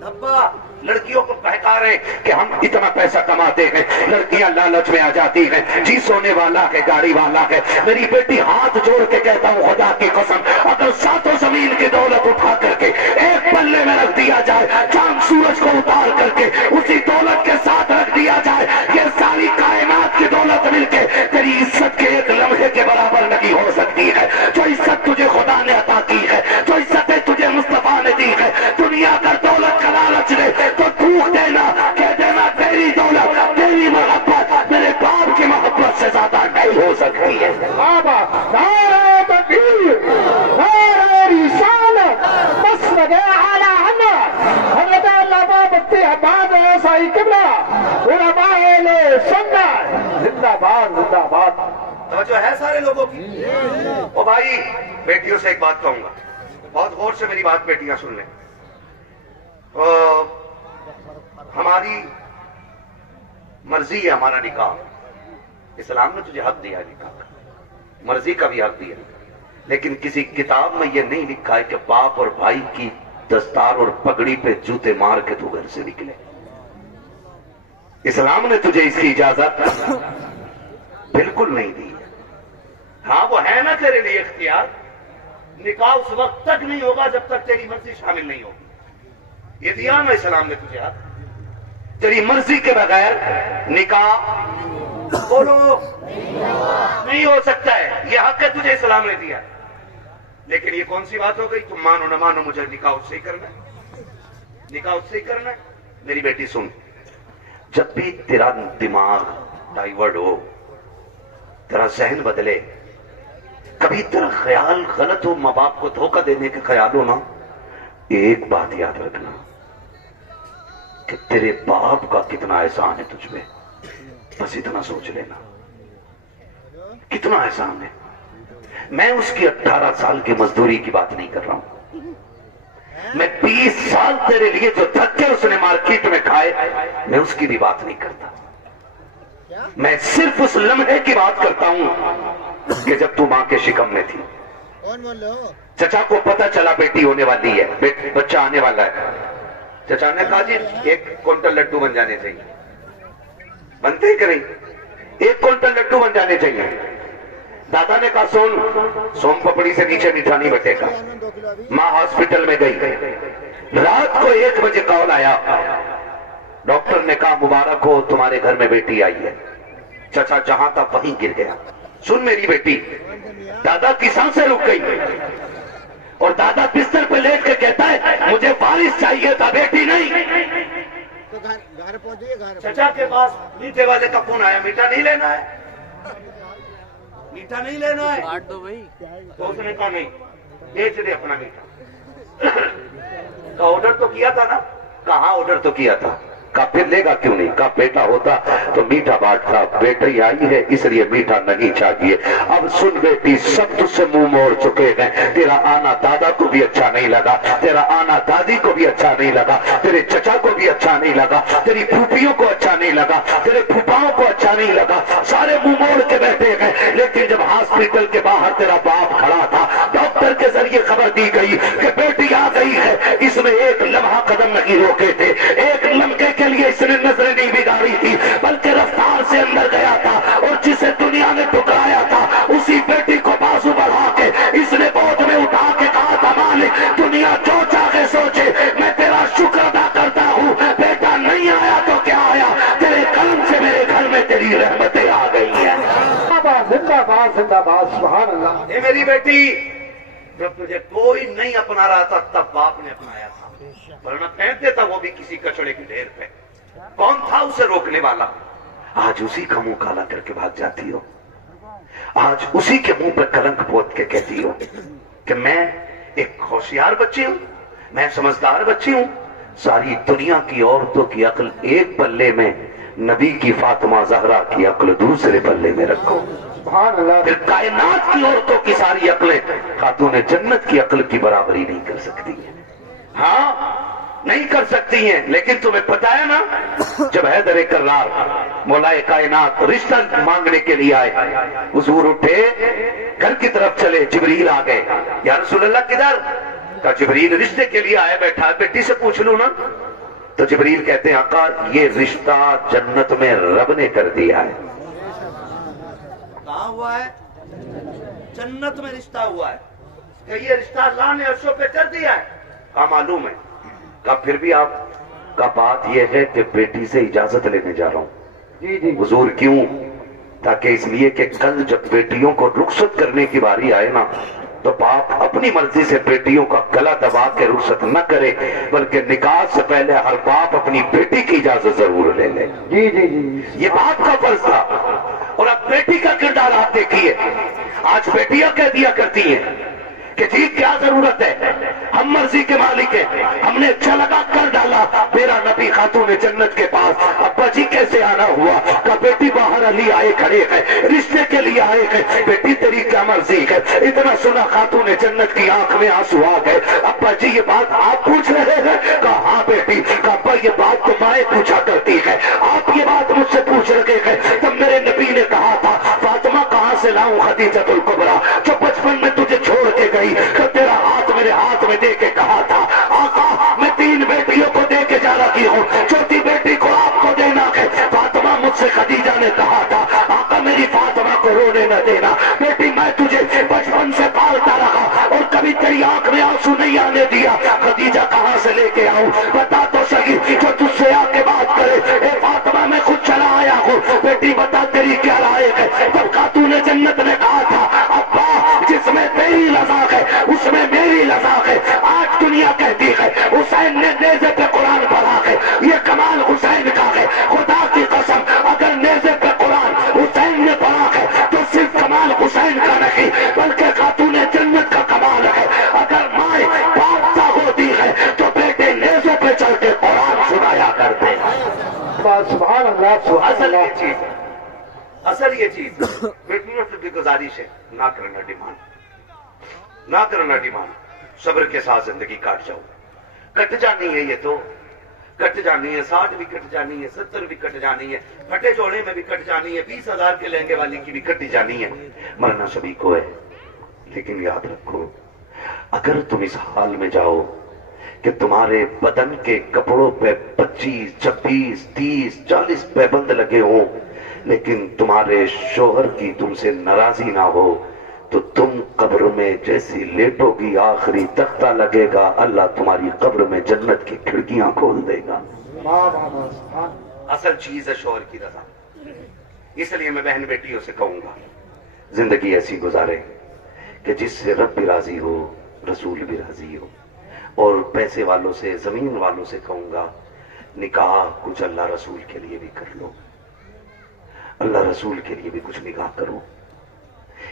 دھبا لڑکیوں کو بہکا رہے ہیں کہ ہم اتنا پیسہ کماتے ہیں, لڑکیاں لالچ میں آ جاتی ہیں, جی سونے والا ہے گاڑی والا ہے. میری بیٹی ہاتھ جوڑ کے کہتا ہوں خدا کی قسم اگر 7 زمین کی دولت اٹھا کر کے ایک پلے میں رکھ دیا جائے, چاند سورج کو اتار کر کے اسی دولت کے ساتھ رکھ دیا جائے, یہ ساری کائنات کی دولت مل کے تیری عزت کے ایک لمحے کے برابر نہیں ہو سکتی ہے. جو عزت تجھے خدا نے عطا کی ہے, جو عزتیں تجھے مصطفیٰ نے دی ہے, دنیا کا دولت کا لالچ لے تو تھوک دینا, کہہ دینا تیری دولت تیری محبت میرے باپ کی محبت سے زیادہ نہیں ہو سکتی ہے. بابا نعرہ تکبیر, نعرہ رسالت, مسجد اعلی حضرت حضرت علامہ مفتی حماد صاحب قبلہ علماء اہل سنت زندہ باد زندہ باد. توجہ ہے سارے لوگوں کی؟ او بھائی بیٹیوں سے ایک بات کہوں گا، بہت غور سے میری بات بیٹیاں سن لیں۔ ہماری مرضی ہے ہمارا نکاح، اسلام نے تجھے حق دیا ہے نکاح کا، مرضی کا بھی حق دیا، لیکن کسی کتاب میں یہ نہیں لکھا ہے کہ باپ اور بھائی کی دستار اور پگڑی پہ جوتے مار کے تو گھر سے نکلے۔ اسلام نے تجھے اس کی اجازت بالکل نہیں دی۔ ہاں وہ ہے نا تیرے لیے اختیار، نکاح اس وقت تک نہیں ہوگا جب تک تیری مرضی شامل نہیں ہوگی، یہ دیا نا اسلام نے تجھے حق۔ تیری مرضی کے بغیر نکاح بولو نہیں ہو سکتا ہے، یہ حق ہے تجھے اسلام نے دیا۔ لیکن یہ کون سی بات ہو گئی، تم مانو نہ مانو مجھے نکاح اس سے ہی کرنا ہے، نکاح اس سے ہی کرنا ہے۔ میری بیٹی سن، جب بھی تیرا دماغ ڈائیورٹ ہو، تیرا ذہن بدلے، کبھی تیرا خیال غلط ہو، ماں باپ کو دھوکہ دینے کے خیال ہو نا، ایک بات یاد رکھنا کہ تیرے باپ کا کتنا احسان ہے تجھ پہ، بس اتنا سوچ لینا کتنا احسان ہے۔ میں اس کی 18 سال کی مزدوری کی بات نہیں کر رہا ہوں، میں 20 سال تیرے لیے جو دھکے اس نے مارکیٹ میں کھائے، میں اس کی بھی بات نہیں کرتا، میں صرف اس لمحے کی بات کرتا ہوں کہ جب تو ماں کے شکم میں تھی، چچا کو پتا چلا بیٹی ہونے والی ہے، بچہ آنے والا ہے، چچا نے کہا جی 1 کوئنٹل لڈو بن جانے چاہیے، بنتے ہی کریں 1 کوئنٹل لڈو بن جانے چاہیے۔ دادا نے کہا سون پپڑی سے نیچے میٹھا نہیں بٹے گا۔ ماں ہاسپٹل میں گئی، رات کو 1 بجے کال آیا، ڈاکٹر نے کہا مبارک ہو تمہارے گھر میں بیٹی آئی ہے۔ چچا جہاں تھا وہیں گر گیا۔ سن میری بیٹی، دادا کی سانسیں رک گئی اور دادا بستر پہ لیٹ کے کہتا ہے مجھے وارث چاہیے تھا، بیٹی نہیں۔ چچا کے پاس میٹھے والے کا فون آیا، میٹھا نہیں لینا ہے، میٹھا نہیں لینا ہے، تو اس نے کہا نہیں بیچ دے اپنا میٹھا۔ کہا آرڈر تو کیا تھا نا، کہاں آرڈر تو کیا تھا، کہا پھر لے گا کیوں نہیں، کہا بیٹا ہوتا تو میٹھا بانٹتا، بیٹی آئی ہے اس لیے میٹھا نہیں چاہیے۔ اب سن بیٹی، سب تجھ سے منہ موڑ چکے ہیں، تیرا آنا دادا کو بھی اچھا نہیں لگا، تیرا آنا دادی کو بھی اچھا نہیں لگا، تیرے چچا کو بھی اچھا نہیں لگا، تیری پھوپھیوں کو اچھا نہیں لگا، تیرے پھوپھاؤں کو اچھا نہیں لگا، سارے منہ موڑ کے بیٹھے ہیں۔ لیکن جب ہاسپٹل کے باہر تیرا باپ کھڑا تھا، ڈاکٹر کے ذریعے خبر دی گئی کہ بیٹی آ گئی ہے، اس میں ایک لمحہ قدم نہیں روکے تھے، ایک لمحے کے لیے اس نے نظریں نہیں بگاڑی تھی، بلکہ رفتار سے اندر گیا تھا، اور جسے دنیا نے ٹھکرایا تھا اسی بیٹی کو بازو بڑھا کے اس نے گود میں اٹھا کے کہا تھا مالک دنیا جو چاہے سوچے، میں تیرا شکر ادا کرتا ہوں، بیٹا نہیں آیا تو کیا آیا، تیرے قلم سے میرے گھر میں تیری رحمتیں آ گئی ہیں۔ زندہ باد زندہ باد، سبحان اللہ۔ اے میری بیٹی، جب تجھے کوئی نہیں اپنا رہا تھا تب باپ نے اپنایا تھا، ورنہ پھینکتے تھا وہ بھی کسی کچڑے کے ڈھیر پہ۔ کون تھا اسے روکنے والا؟ آج اسی کا منہ کالا کر کے بھاگ جاتی ہو، آج اسی کے منہ پہ کلنک پوت کے کہتی ہو کہ میں ایک ہوشیار بچی ہوں، میں سمجھدار بچی ہوں۔ ساری دنیا کی عورتوں کی عقل ایک پلے میں، نبی کی فاطمہ زہرا کی عقل دوسرے پلے میں رکھو۔ سبحان اللہ۔ پھر کائنات کی عورتوں کی ساری عقلیں خاتون جنت کی عقل کی برابری نہیں کر سکتی ہیں، ہاں نہیں کر سکتی ہیں۔ لیکن تمہیں پتا ہے نا، جب حیدر کرار مولا کائنات رشتہ مانگنے کے لیے آئے، حضور اٹھے گھر کی طرف چلے، جبریل آ گئے، یا رسول اللہ کدھر؟ کہا جبریل رشتے کے لیے آیا، بیٹھا بیٹی سے پوچھ لوں نا؟ تو جبریل کہتے ہیں آقا یہ رشتہ جنت میں رب نے کر دیا ہے۔ کہاں ہوا ہے؟ جنت میں رشتہ ہوا ہے، کہ یہ رشتہ اللہ نے عرشوں پہ کر دیا ہے۔ کہا معلوم ہے۔ کہا پھر بھی آپ کا بات یہ ہے کہ بیٹی سے اجازت لینے جا رہا ہوں۔ جی جی حضور کیوں؟ تاکہ اس لیے کہ کل جب بیٹیوں کو رخصت کرنے کی باری آئے نا، تو باپ اپنی مرضی سے بیٹیوں کا گلا دبا کے رخصت نہ کرے، بلکہ نکاح سے پہلے ہر باپ اپنی بیٹی کی اجازت ضرور لے لے۔ جی جی جی، یہ باپ کا فرض تھا۔ اور اب بیٹی کا کردار آپ دیکھیے، آج بیٹیاں کہہ دیا کرتی ہیں کہ جی کیا ضرورت ہے، ہم مرضی کے مالک ہیں، ہم نے اچھا لگا کر ڈالا، میرا نبی خاتون جنت کے پاس، ابا جی کیسے آنا ہوا؟ کہ بیٹی باہر علی آئے کھڑے ہیں، رشتے کے لیے آئے ہیں، بیٹی تیری کیا مرضی ہے؟ اتنا سنا خاتون جنت کی آنکھ میں آنسو آ گئے، ابا جی یہ بات آپ پوچھ رہے ہیں؟ کہا ہاں بیٹی، کہا ابا یہ بات تو مائیں پوچھا کرتی ہے، آپ یہ بات مجھ سے پوچھ رہے ہیں؟ تب میرے نبی نے کہا تھا فاطمہ کہاں سے لاؤں خدیجۃ الکبریٰ جو بچپن میں تجھے چھوڑ کے گئی، تو تیرا ہاتھ میرے ہاتھ میں دے کے کہا تھا آقا میں 3 بیٹیوں کو دے کے جا رہی ہوں، چوتھی بیٹی کو آپ کو دینا ہے۔ فاطمہ مجھ سے خدیجہ نے کہا تھا آقا میری فاطمہ کو رونے نہ دینا، بیٹی میں تجھے بچپن سے پالتا رہا اور کبھی تیری آنکھ میں آنسو نہیں آنے دیا، خدیجہ کہاں سے لے کے آؤں؟ بتا تو صحیح، جو تجھ سے آ کے بات کرے، اے فاطمہ میں خود چلا آیا ہوں، بیٹی بتا تیری کیا رائے ہے؟ تب خاتون جنت نے کہا تھا ابا جس میں تیری رضا ہے اس میں میری رضا ہے، آج دنیا کہتی ہے حسین نے نیزے پہ قرآن پڑھا ہے، یہ کمال حسین کا ہے، خدا کی قسم اگر نیزے پہ قرآن حسین نے پڑھا ہے تو صرف کمال حسین کا نہیں بلکہ خاتون جنت کا کمال ہے۔ اگر مائیں بادشاہ ہوتی ہے تو بیٹے نیزوں پہ چل کے قرآن سنایا کرتے ہیں۔ سبحان اللہ سبحان اصل یہ اللہ۔ چیز، اصل یہ چیز بیٹیوں سے بھی گزارش ہے نہ کرنا ڈیمانڈ، نہ کرنا ڈیمانڈ، صبر کے ساتھ زندگی کاٹ جاؤ، کٹ جانی ہے یہ تو کٹ جانی ہے، 60 بھی کٹ جانی ہے، 70 بھی کٹ جانی ہے، پھٹے جوڑے میں بھی کٹ جانی ہے، 20,000 کے لہنگے والی کی بھی کٹی جانی ہے، مرنا سبھی کو ہے۔ لیکن یاد رکھو اگر تم اس حال میں جاؤ کہ تمہارے بدن کے کپڑوں پہ 25 26 30 40 پابند لگے ہوں لیکن تمہارے شوہر کی تم سے ناراضی نہ ہو تو تم قبر میں جیسی لیٹو گی آخری تختہ لگے گا، اللہ تمہاری قبر میں جنت کی کھڑکیاں کھول دے گا۔ اصل چیز ہے شوہر کی رضا۔ اس لیے میں بہن بیٹیوں سے کہوں گا زندگی ایسی گزارے کہ جس سے رب بھی راضی ہو رسول بھی راضی ہو، اور پیسے والوں سے زمین والوں سے کہوں گا نکاح کچھ اللہ رسول کے لیے بھی کر لو، اللہ رسول کے لیے بھی کچھ نکاح کرو۔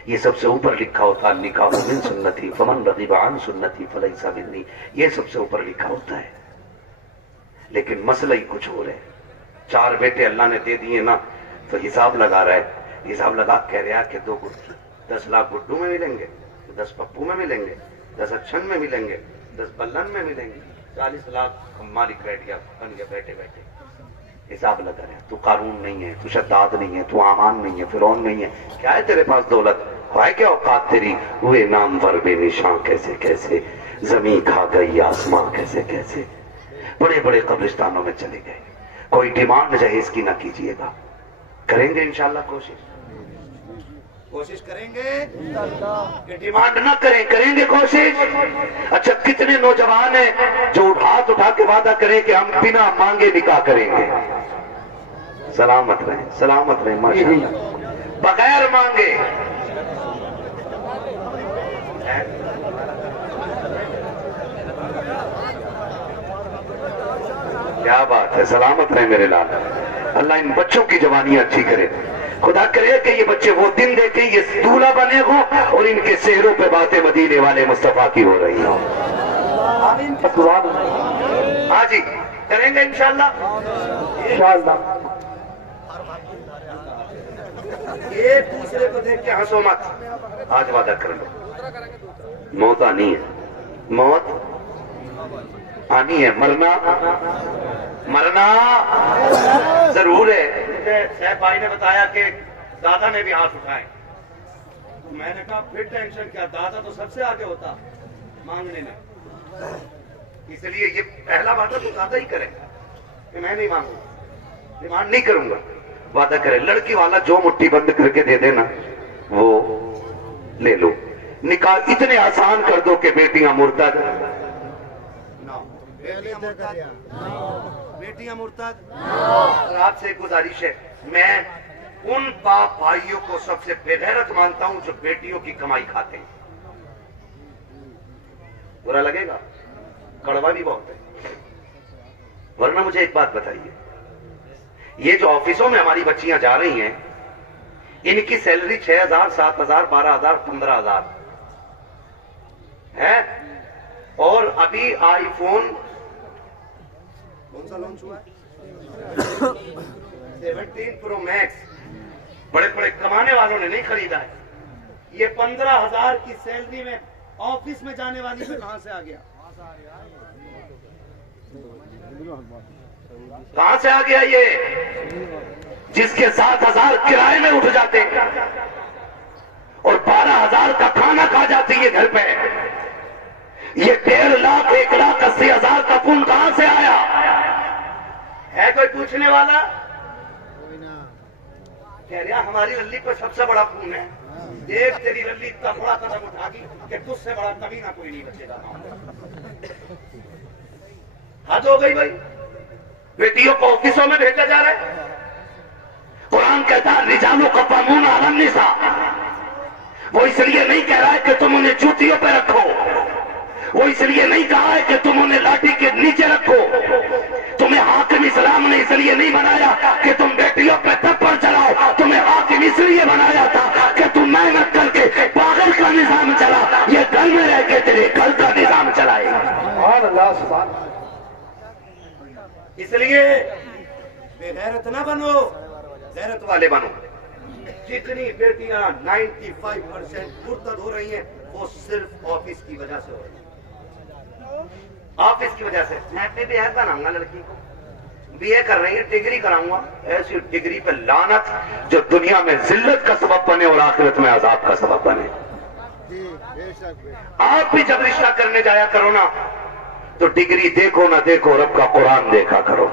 یہ سب سے اوپر لکھا ہوتا ہے نکاح من سنتی فمن رغب عن سنتی فلیس منی، یہ سب سے اوپر لکھا ہوتا ہے۔ لیکن مسئلہ ہی کچھ اور ہے۔ 4 بیٹے اللہ نے دے دیے نا تو حساب لگا رہا ہے، حساب لگا کہہ رہا کہ 10 لاکھ گڈو میں ملیں گے، 10 پپو میں ملیں گے، 10 اچھن میں ملیں گے، 10 بلن میں ملیں گے، 40 لاکھ مالک بیٹھ گیا بن گیا بیٹھے بیٹھے۔ حساب لگا رہے ہیں، تو قارون نہیں ہے، تو شداد نہیں ہے، تو آمان نہیں ہے، فرعون نہیں ہے، کیا ہے تیرے پاس دولت؟ ہے کیا اوقات تیری؟ ہوئے نامور بے نشاں کیسے کیسے، زمین کھا گئی آسمان کیسے کیسے، بڑے بڑے قبرستانوں میں چلے گئے۔ کوئی ڈیمانڈ جہیز کی نہ کیجئے گا، کریں گے انشاءاللہ کوشش کریں گے کہ ڈیمانڈ نہ کریں، کریں گے کوشش۔ اچھا کتنے نوجوان ہیں جو ہاتھ اٹھا کے وعدہ کریں کہ ہم بنا مانگے نکاح کریں گے؟ سلامت رہیں، سلامت رہیں ماشاءاللہ، بغیر مانگے۔ کیا بات ہے، سلامت رہیں میرے لال، اللہ ان بچوں کی جوانیاں اچھی کرے، خدا کرے کہ یہ بچے وہ دن دیکھیں یہ دولہا بنے ہوں اور ان کے چہروں پہ باتیں مدینے والے مصطفیٰ کی ہو رہی ہوں۔ ہاں جی کریں گے انشاءاللہ۔ ایک دوسرے کو دیکھ کے ہنسو مت، آج وعدہ کر لو موت آنی ہے، موت آنی ہے، مرنا ضرور ہے۔ صاحب بھائی نے بتایا کہ دادا نے بھی ہاتھ اٹھائے، میں نے کہا پھر ٹینشن کیا، دادا تو سب سے آگے ہوتا مانگنے میں، اس لیے یہ پہلا وعدہ تو دادا ہی کرے کہ میں نہیں مانگوں، ڈیمانڈ نہیں کروں گا، وعدہ کرے۔ لڑکی والا جو مٹھی بند کر کے دے دینا وہ لے لو۔ نکاح اتنے آسان کر دو کہ بیٹیاں مرتد، بیٹیاں مرتد۔ اور آپ سے ایک گزارش ہے، میں ان باپ بھائیوں کو سب سے بے غیرت مانتا ہوں جو بیٹیوں کی کمائی کھاتے ہیں۔ برا لگے گا، کڑوا بھی بہت ہے، ورنہ مجھے ایک بات بتائیے، یہ جو آفسوں میں ہماری بچیاں جا رہی ہیں ان کی سیلری 6,000 7,000 12,000 15,000، ہے. اور ابھی آئی فون کون سا لانچ ہوا ہے؟ 17 پرو میکس بڑے بڑے کمانے والوں نے نہیں خریدا ہے. یہ 15,000 کی سیلری میں آفس میں جانے والی پہ کہاں سے آ گیا؟ کہاں سے آ گیا یہ؟ جس کے 7,000 کرائے میں اٹھ جاتے اور 12,000 کا کھانا کھا جاتی ہے گھر پہ. یہ 1.5 لاکھ 1,80,000 کا فون کہاں سے آیا ہے؟ کوئی پوچھنے والا؟ کہہ رہا ہماری للی پر سب سے بڑا فون ہے. ایک تیری للی اتنا بڑا قدم اٹھا گی کہ تجھ سے بڑا کبھی نہ کوئی نہیں بچے گا. حد ہو گئی بھائی. بیٹیوں کو آفسوں میں بھیجا جا رہا ہے. قرآن کہتا ہے رجال قوامون علی النساء. وہ اس لیے نہیں کہہ رہا ہے کہ تم انہیں جوتیوں پہ رکھو. وہ اس لیے نہیں کہا ہے کہ تم انہیں لاٹھی کے نیچے رکھو. تمہیں حاکم اسلام نے اس لیے نہیں بنایا کہ تم بیٹیوں پہ تھپڑ چلاؤ. تمہیں حاکم اس لیے بنایا تھا کہ تم محنت کر کے پاگل کا نظام چلا. یہ گھر میں رہ کے تیرے گھر کا نظام چلائے گا. سبحان اللہ سبحان اللہ. اس لیے بے غیرت نہ بنو، غیرت والے بنو. جتنی بیٹیاں 95% مرتد ہو رہی ہیں وہ صرف آفس کی وجہ سے ہو رہی ہیں. آفس کی وجہ سے. میں اپنے بھی ایسا بناؤں گا لڑکی کو. بی اے کر رہی ہے، ڈگری کراؤں گا. ایسی ڈگری پہ لعنت جو دنیا میں ذلت کا سبب بنے اور آخرت میں عذاب کا سبب بنے. آپ بھی جب رشتہ کرنے جایا کرو نا تو ڈگری دیکھو نہ دیکھو، رب کا قرآن دیکھا کرو.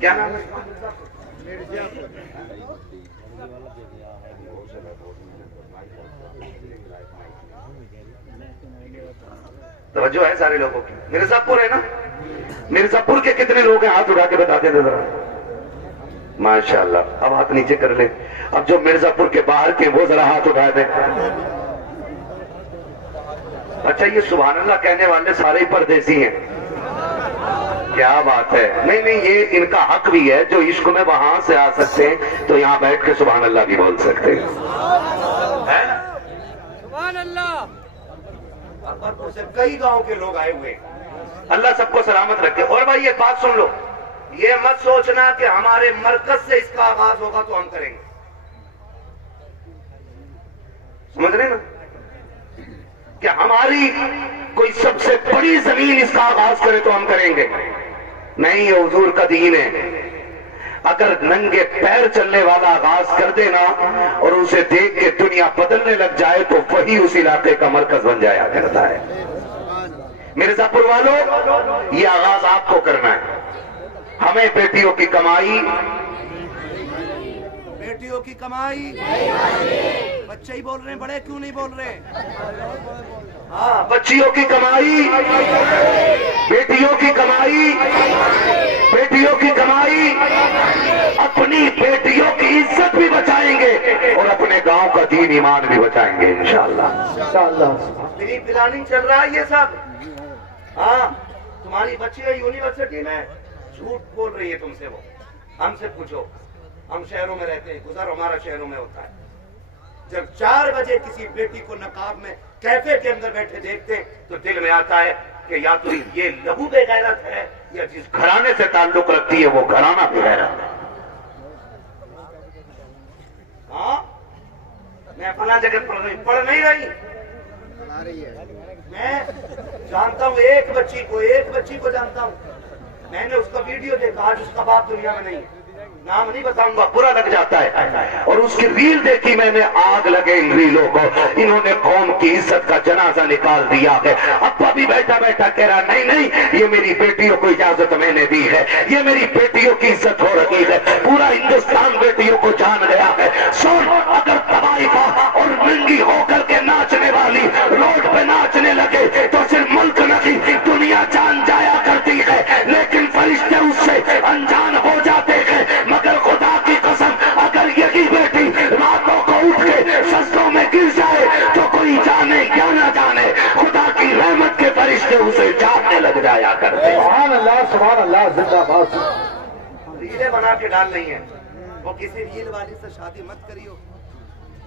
کیا نام ہے؟ توجہ ہے سارے لوگوں کی. مرزا پور ہے نا؟ مرزا پور کے کتنے لوگ ہیں؟ ہاتھ اٹھا کے بتاتے تھے ذرا. ماشاءاللہ. اب ہاتھ نیچے کر لیں. اب جو مرزا پور کے باہر کے وہ ذرا ہاتھ اٹھا دیں. اچھا یہ سبحان اللہ کہنے والے سارے ہی پردیسی ہیں. کیا بات ہے. نہیں نہیں، یہ ان کا حق بھی ہے. جو عشق میں وہاں سے آ سکتے ہیں تو یہاں بیٹھ کے سبحان اللہ بھی بول سکتے ہیں. سبحان اللہ. سے کئی گاؤں کے لوگ آئے ہوئے. اللہ سب کو سلامت رکھے. اور بھائی یہ بات سن لو، یہ مت سوچنا کہ ہمارے مرکز سے اس کا آغاز ہوگا تو ہم کریں گے. سمجھ رہے نا کہ ہماری کوئی سب سے بڑی زمین اس کا آغاز کرے تو ہم کریں گے. نہیں، یہ حضور کا دین ہے. اگر ننگے پیر چلنے والا آغاز کر دینا اور اسے دیکھ کے دنیا بدلنے لگ جائے تو وہی اس علاقے کا مرکز بن جایا کرتا ہے. مرزا پور والوں، یہ آغاز آپ کو کرنا ہے. ہمیں بیٹیوں کی کمائی، بیٹیوں کی کمائی. بچے ہی بول رہے ہیں، بڑے کیوں نہیں بول رہے؟ ہاں، بچیوں کی کمائی، بیٹیوں کی کمائی، بیٹیوں کی کمائی. اپنی بیٹیوں کی عزت بھی بچائیں گے اور اپنے گاؤں کا دین ایمان بھی بچائیں گے انشاءاللہ. فری پلاننگ چل رہا ہے یہ سب. ہاں، تمہاری بچی ہے یونیورسٹی میں، جھوٹ بول رہی ہے تم سے. وہ ہم سے پوچھو، ہم شہروں میں رہتے ہیں، گزر ہمارا شہروں میں ہوتا ہے. جب 4 بجے کسی بیٹی کو نقاب میں کیفے کے اندر بیٹھے دیکھتے تو دل میں آتا ہے کہ یا تو یہ لہو بے غیرت ہے یا جس گھرانے سے تعلق رکھتی ہے وہ گھرانہ بے غیرت ہے. ہاں، میں فلاں جگہ پڑھ نہیں رہی. میں جانتا ہوں ایک بچی کو جانتا ہوں. میں نے اس کا ویڈیو دیکھا. آج اس کا باپ دنیا میں نہیں ہے. نام نہیں بتاؤں گا، برا لگ جاتا ہے. اور اس کی ریل دیکھی میں نے، آگ لگے ان ریلوں کو. انہوں نے قوم کی عزت کا جنازہ نکال دیا ہے. ابا بھی بیٹھا بیٹھا کہہ رہا نہیں، یہ میری بیٹیوں کو اجازت میں نے دی ہے، یہ میری بیٹیوں کی عزت ہو رہی ہے. پورا ہندوستان بیٹیوں کو جان گیا ہے. سن، اگر طوائفہ اور ننگی ہو کر کے ناچنے والی روڈ پہ ناچنے لگے تو صرف ملک نہیں دنیا جان جایا کرتی ہے، لیکن فرشتے اس سے انجان ہو جاتے ہیں. مگر خدا کی قسم، اگر یہی بیٹی راتوں کو اٹھ کے سجدوں میں گر جائے تو کوئی جانے یا نہ جانے خدا کی رحمت کے فرشتے اسے جاننے لگ جایا کرتے. سبحان اللہ سبحان اللہ. زندہ باد. ریلیں بنا کے ڈال رہی ہیں. وہ کسی ریل والی سے شادی مت کریو.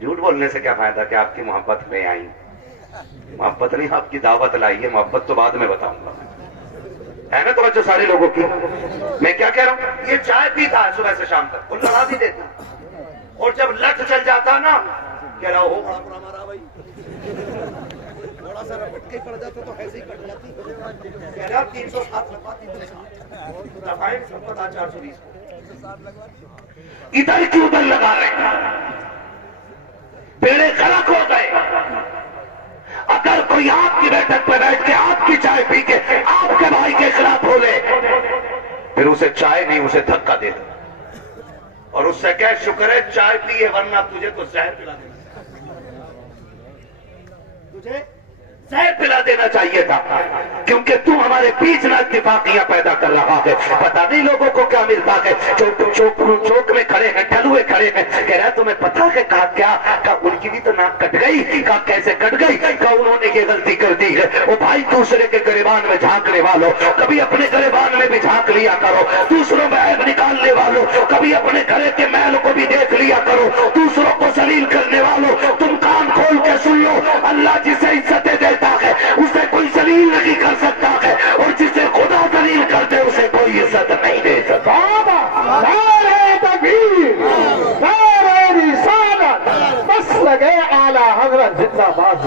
جھوٹ بولنے سے کیا فائدہ کہ آپ کی محبت لے آئی؟ محبت نہیں، آپ کی دعوت لائی ہے، محبت تو بعد میں بتاؤں گا، ہے نا توجہ سارے لوگوں کی؟ میں کیا کہہ رہا ہوں، یہ چائے پیتا ہے صبح سے شام تک، وہ لڑا بھی دیتا، اور جب لت چل جاتا نا کہہ رہا ہو بڑا برا مارا بھائی، تھوڑا سا رپٹ کے پڑ جاتا تو ایسے ہی کٹ جاتی، کہہ رہا 307 لگوا 307 دفعیں سب 420 ادھر کی ادھر لگا رہے ہیں، بیڑے غرق ہو گئے۔ اگر کوئی آپ کی بیٹھک پہ بیٹھ کے آپ کی چائے پی کے آپ کے بھائی کے خلاف بولے، پھر اسے چائے نہیں اسے دھکا دے دو، اور اس سے کہہ شکر ہے چائے پیے ورنہ تجھے تو زہر پلا دینا، تجھے زہر پلا دینا چاہیے تھا، کیونکہ تو ہمارے بیچ نہ اتفاقیاں پیدا کر رہا ہے۔ پتہ نہیں لوگوں کو کیا ملتا ہے، چوک میں کھڑے ہیں، ٹھلوے کھڑے ہیں، کہہ رہا ہے تمہیں پتہ ہے کہا کیا، کہا ان کی بھی تو ناک کٹ گئی، کہا کیسے کٹ گئی، کہا انہوں نے یہ غلطی کر دی ہے۔ وہ بھائی دوسرے کے گریبان میں جھانکنے والوں، کبھی اپنے گریبان میں بھی جھانک لیا کرو، دوسروں میں عیب نکالنے والوں کبھی اپنے گھرے کے محل کو بھی دیکھ لیا کرو، دوسروں کو ذلیل کرنے والوں تم کان کھول کے سن لو، اللہ جسے عزتیں دیتا ہے اسے کوئی ذلیل نہیں کر سکتا ہے، اور جسے خدا ذلیل کر دے اسے کوئی عزت نہیں دے سکتا۔ نعرہ تکبیر، نعرہ رسالت، مسلک اعلیٰ حضرت زندہ باد۔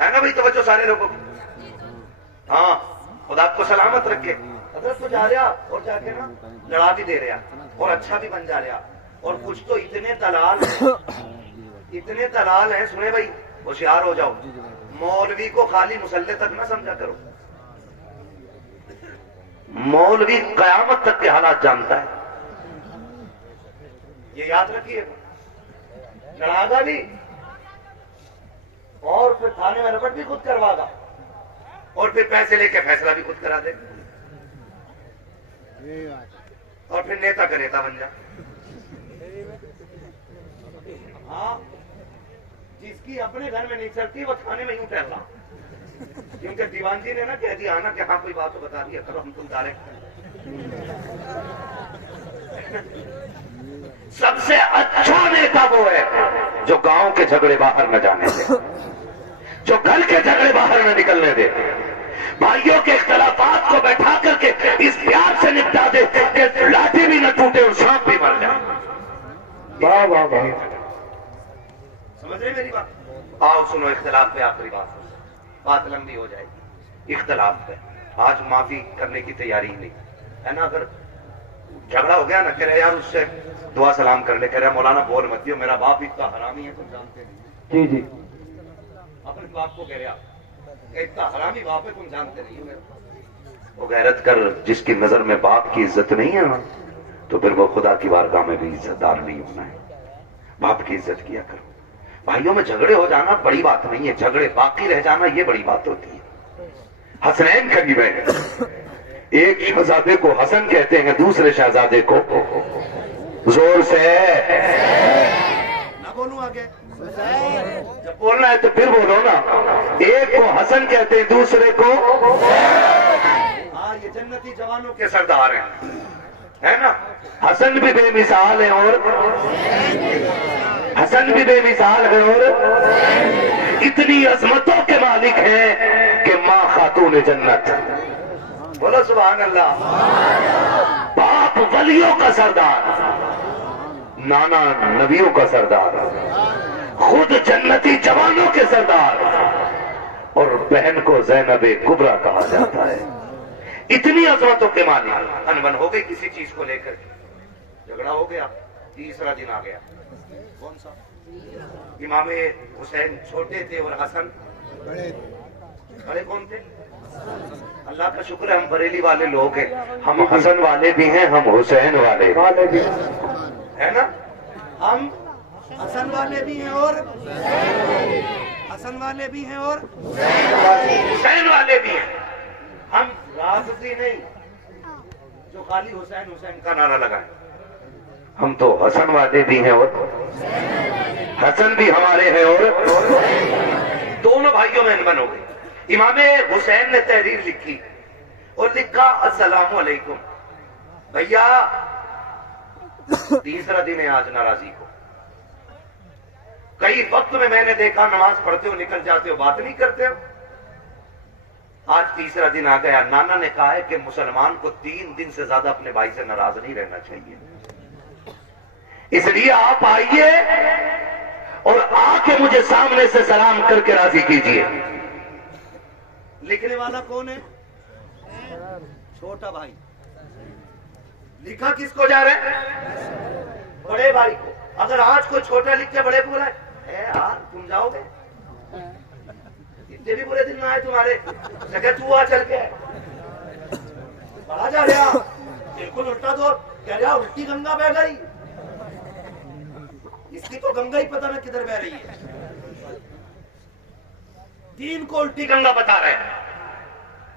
ہے نا بھائی توجہ سارے لوگوں کی؟ ہاں خدا آپ کو سلامت رکھے۔ حضرت تو جا رہا اور جا کے نا لڑا بھی دے رہا اور اچھا بھی بن جا رہا، اور کچھ تو اتنے دلال ہیں، اتنے دلال ہیں، سنے بھائی ہوشیار ہو جاؤ، مولوی کو خالی مسلح تک نہ سمجھا کرو، مولوی قیامت تک کے حالات جانتا ہے، یہ یاد رکھیے، لڑا گا بھی اور پھر تھانے میں رپٹ بھی خود کروا گا، اور پھر پیسے لے کے فیصلہ بھی خود کرا دے، اور پھر نیتا کا نیتا بن جا۔ ہاں جس کی اپنے گھر میں نہیں چلتی وہ تھانے میں یوں ٹہل رہا، کیونکہ دیوان جی نے نا کہہ دیا نا کہ ہاں کوئی بات تو بتا دیا کرو، ہم تم ڈائریکٹ۔ سب سے اچھا نیتا وہ ہے جو گاؤں کے جھگڑے باہر نہ جانے دے، جو گھر کے جھگڑے باہر نہ نکلنے دے، بھائیوں کے اختلافات کو بیٹھا کر کے اس پیار سے نپٹا دے کہ لاٹھی بھی نہ ٹوٹے اور سانپ بھی مر جائے۔ واہ واہ واہ، سمجھ رہے میری بات؟ آؤ سنو، اختلاف پہ آخری بات لمبی ہو جائے گی، اختلاف پہ آج معافی کرنے کی تیاری ہی نہیں ہے نا، اگر جھگڑا ہو گیا نا، کہہ رہے یار اس سے دعا سلام کر لے، کہہ رہے مولانا بول مت دیو، میرا باپ اتنا حرامی ہے تم جانتے نہیں، جی جی، اپنے باپ کو کہہ رہا اتنا حرامی باپ ہے تم جانتے نہیں ہو۔ وہ غیرت کر، جس کی نظر میں باپ کی عزت نہیں ہے نا تو پھر وہ خدا کی بارگاہ میں بھی عزت دار نہیں ہونا ہے، باپ کی عزت کیا کرو۔ بھائیوں میں جھگڑے ہو جانا بڑی بات نہیں ہے، جھگڑے باقی رہ جانا یہ بڑی بات ہوتی ہے۔ حسنین قریب ہے، ایک شہزادے کو حسن کہتے ہیں، دوسرے شہزادے کو زور سے نہ بولوں آگے، جب بولنا ہے تو پھر بولو نا، ایک کو حسن کہتے ہیں دوسرے کو، ہاں یہ جنتی جوانوں کے سردار ہیں، ہے نا، حسن بھی بے مثال ہے اور حسن بھی بے مثال ہے اور اتنی عظمتوں کے مالک ہیں کہ ماں خاتون جنت، بولو سبحان اللہ، باپ ولیوں کا سردار، نانا نبیوں کا سردار، خود جنتی جوانوں کے سردار، اور بہن کو زینب کبریٰ کہا جاتا ہے، اتنی عظمتوں کے مالک۔ انبن ہو گئی کسی چیز کو لے کر، جھگڑا ہو گیا، تیسرا دن آ گیا، کون سا؟ امام حسین چھوٹے تھے اور حسن بڑے کون تھے؟ اللہ کا شکر ہے ہم بریلی والے لوگ ہیں، ہم حسن والے بھی ہیں، ہم حسین والے بھی ہے نا، ہم حسن والے بھی ہیں اور حسن والے بھی ہیں اور حسین والے بھی ہیں، ہم رافضی نہیں جو خالی حسین حسین کا نعرہ لگائیں، ہم تو حسن والے بھی ہیں اور حسن بھی ہمارے ہیں، اور دونوں بھائیوں میں انبن ہو گئی۔ امام حسین نے تحریر لکھی، اور لکھا السلام علیکم. بھیا تیسرا دن ہے آج ناراضی کو. کئی وقت میں نے دیکھا نماز پڑھتے ہو نکل جاتے ہو بات نہیں کرتے ہو. آج تیسرا دن آ گیا. نانا نے کہا ہے کہ مسلمان کو 3 دن سے زیادہ اپنے بھائی سے ناراض نہیں رہنا چاہیے. اس لیے آپ آئیے اور آ کے مجھے سامنے سے سلام کر کے راضی کیجئے. لکھنے والا کون ہے؟ چھوٹا بھائی. لکھا کس کو جا رہے ہیں؟ بڑے بھائی کو. اگر آج کوئی چھوٹا لکھ کے بڑے بولا ہے یار تم جاؤ گے، اتنے بھی برے دن نہ آئے تمہارے، جگہ تو آ چل کے بڑا جا رہا بالکل الٹا دور کہہ رہا الٹی گنگا بہ گئی. اس کی تو گنگا ہی پتہ نہ کدھر بہ رہی ہے. دین کو الٹی گنگا بتا رہے ہیں.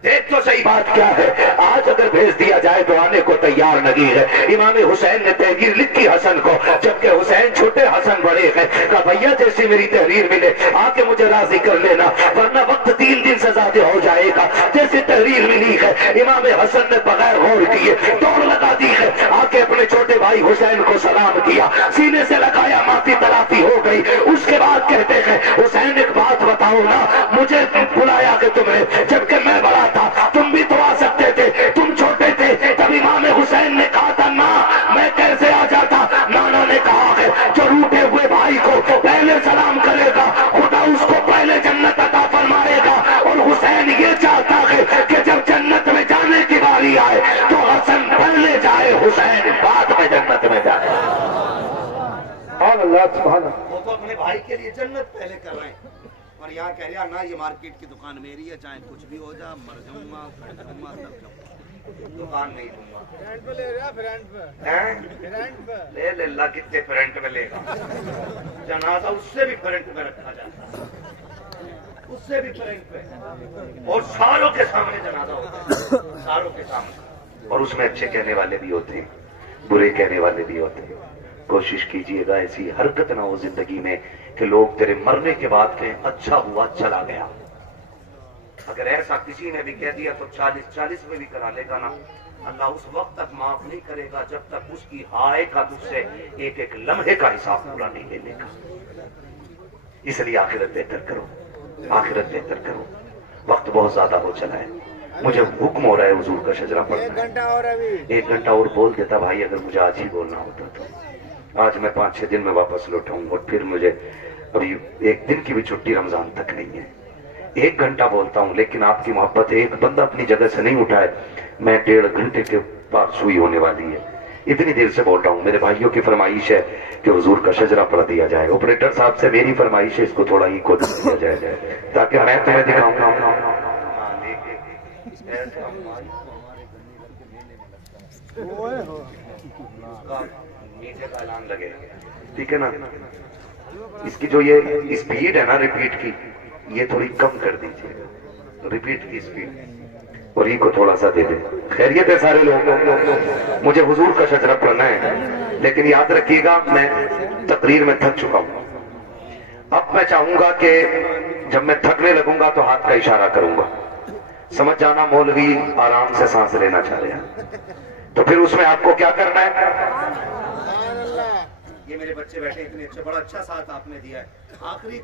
دیکھ تو صحیح بات کیا ہے. آج اگر بھیج دیا جائے تو آنے کو تیار نہیں ہے. امام حسین نے تحریر لکھی حسن کو، جبکہ حسین چھوٹے حسن بڑے ہیں. کہا بھیا جیسی میری تحریر ملے آ کے مجھے راضی کر لینا، ورنہ وقت 3 دن سے زیادہ ہو جائے گا. جیسی تحریر ملی ہے امام حسن نے بغیر غور کیے دوڑ لگا دی ہے. آ کے اپنے چھوٹے بھائی حسین کو سلام کیا، سینے سے لگایا، معافی تلافی ہو گئی. اس کے بعد کہتے ہیں حسین ایک بات بتاؤ نا، مجھے بلایا کہ تم نے، جبکہ میں بڑا تھا تم بھی تو آ سکتے تھے، تم چھوٹے تھے. تب امام حسین نے کہا تھا نا میں کیسے آ جاتا. نانا نے کہا ہے جو روٹے ہوئے بھائی کو پہلے سلام کرے گا خدا اس کو پہلے جنت عطا فرمائے گا. اور حسین یہ چاہتا ہے کہ جب جنت میں جانے کی باری آئے تو حسن پہلے جائے، حسین بعد میں جنت میں جائے. سبحان اللہ سبحان اللہ. وہ تو اپنے بھائی کے لیے جنت پہلے کر رہے ہیں اور یہاں کہہ رہا نا یہ مارکیٹ کی دکان میری ہے، چاہے کچھ بھی ہو جا، مر جاؤں گا کھڑ جاؤں گا تب جاؤں گا، دکان نہیں دوں گا. لے لے اللہ کتنے فرنٹ میں لے گا. جنازہ اس سے بھی فرنٹ میں رکھا جاتا، اس سے بھی فرنٹ میں، اور ساروں کے سامنے جنازہ ہوتا ہے، ساروں کے سامنے. اور اس میں اچھے کہنے والے بھی ہوتے ہیں، برے کہنے والے بھی ہوتے ہیں. کوشش کیجئے گا ایسی حرکت نہ ہو زندگی میں کہ لوگ تیرے مرنے کے بعد کہیں اچھا ہوا چلا گیا. اگر ایسا کسی نے بھی کہہ دیا تو 40 میں بھی کرا لے گا نا، اللہ اس وقت تک معاف نہیں کرے گا جب تک اس کی ہائے کا تجھ سے ایک ایک لمحے کا حساب پورا نہیں لے لے گا. اس لیے آخرت بہتر کرو، آخرت بہتر کرو. وقت بہت زیادہ ہو چلا ہے، مجھے حکم ہو رہا ہے حضور کا شجرہ پڑھنا ہے. 1 گھنٹہ اور بول دیتا بھائی اگر مجھے آج ہی بولنا ہوتا تو. آج میں 5-6 دن میں واپس لوٹاؤں اور پھر مجھے ابھی 1 دن کی بھی چھٹی رمضان تک نہیں ہے. 1 گھنٹہ بولتا ہوں لیکن آپ کی محبت ہے. ایک بندہ اپنی جگہ سے نہیں اٹھائے، میں 1.5 گھنٹے کے بعد سوئی ہونے والی ہے. اتنی دیر سے بول رہا ہوں. میرے بھائیوں کی فرمائش ہے کہ حضور کا شجرہ پڑھ دیا جائے. آپریٹر صاحب سے میری فرمائش ہے اس کو تھوڑا ہی کو دیا جائے تاکہ میں تمہیں دکھاؤں گا. میٹھے کا اعلان لگے ٹھیک ہے نا. اس کی جو یہ اسپیڈ ہے نا ریپیٹ کی، یہ تھوڑی کم کر دیجیے گا، ریپیٹ کی اسپیڈ، اور یہ کو تھوڑا سا دے دیں. خیریت ہے سارے لوگ؟ مجھے حضور کا شجرہ پڑھنا ہے لیکن یاد رکھیے گا میں تقریر میں تھک چکا ہوں. اب میں چاہوں گا کہ جب میں تھکنے لگوں گا تو ہاتھ کا اشارہ کروں گا. سمجھ جانا مولوی آرام سے سانس لینا چاہ رہے ہیں تو پھر اس میں آپ کو کیا کرنا ہے. یہ میرے بچے بیٹھے اتنے اچھے، بڑا اچھا ساتھ آپ نے دیا ہے. آخری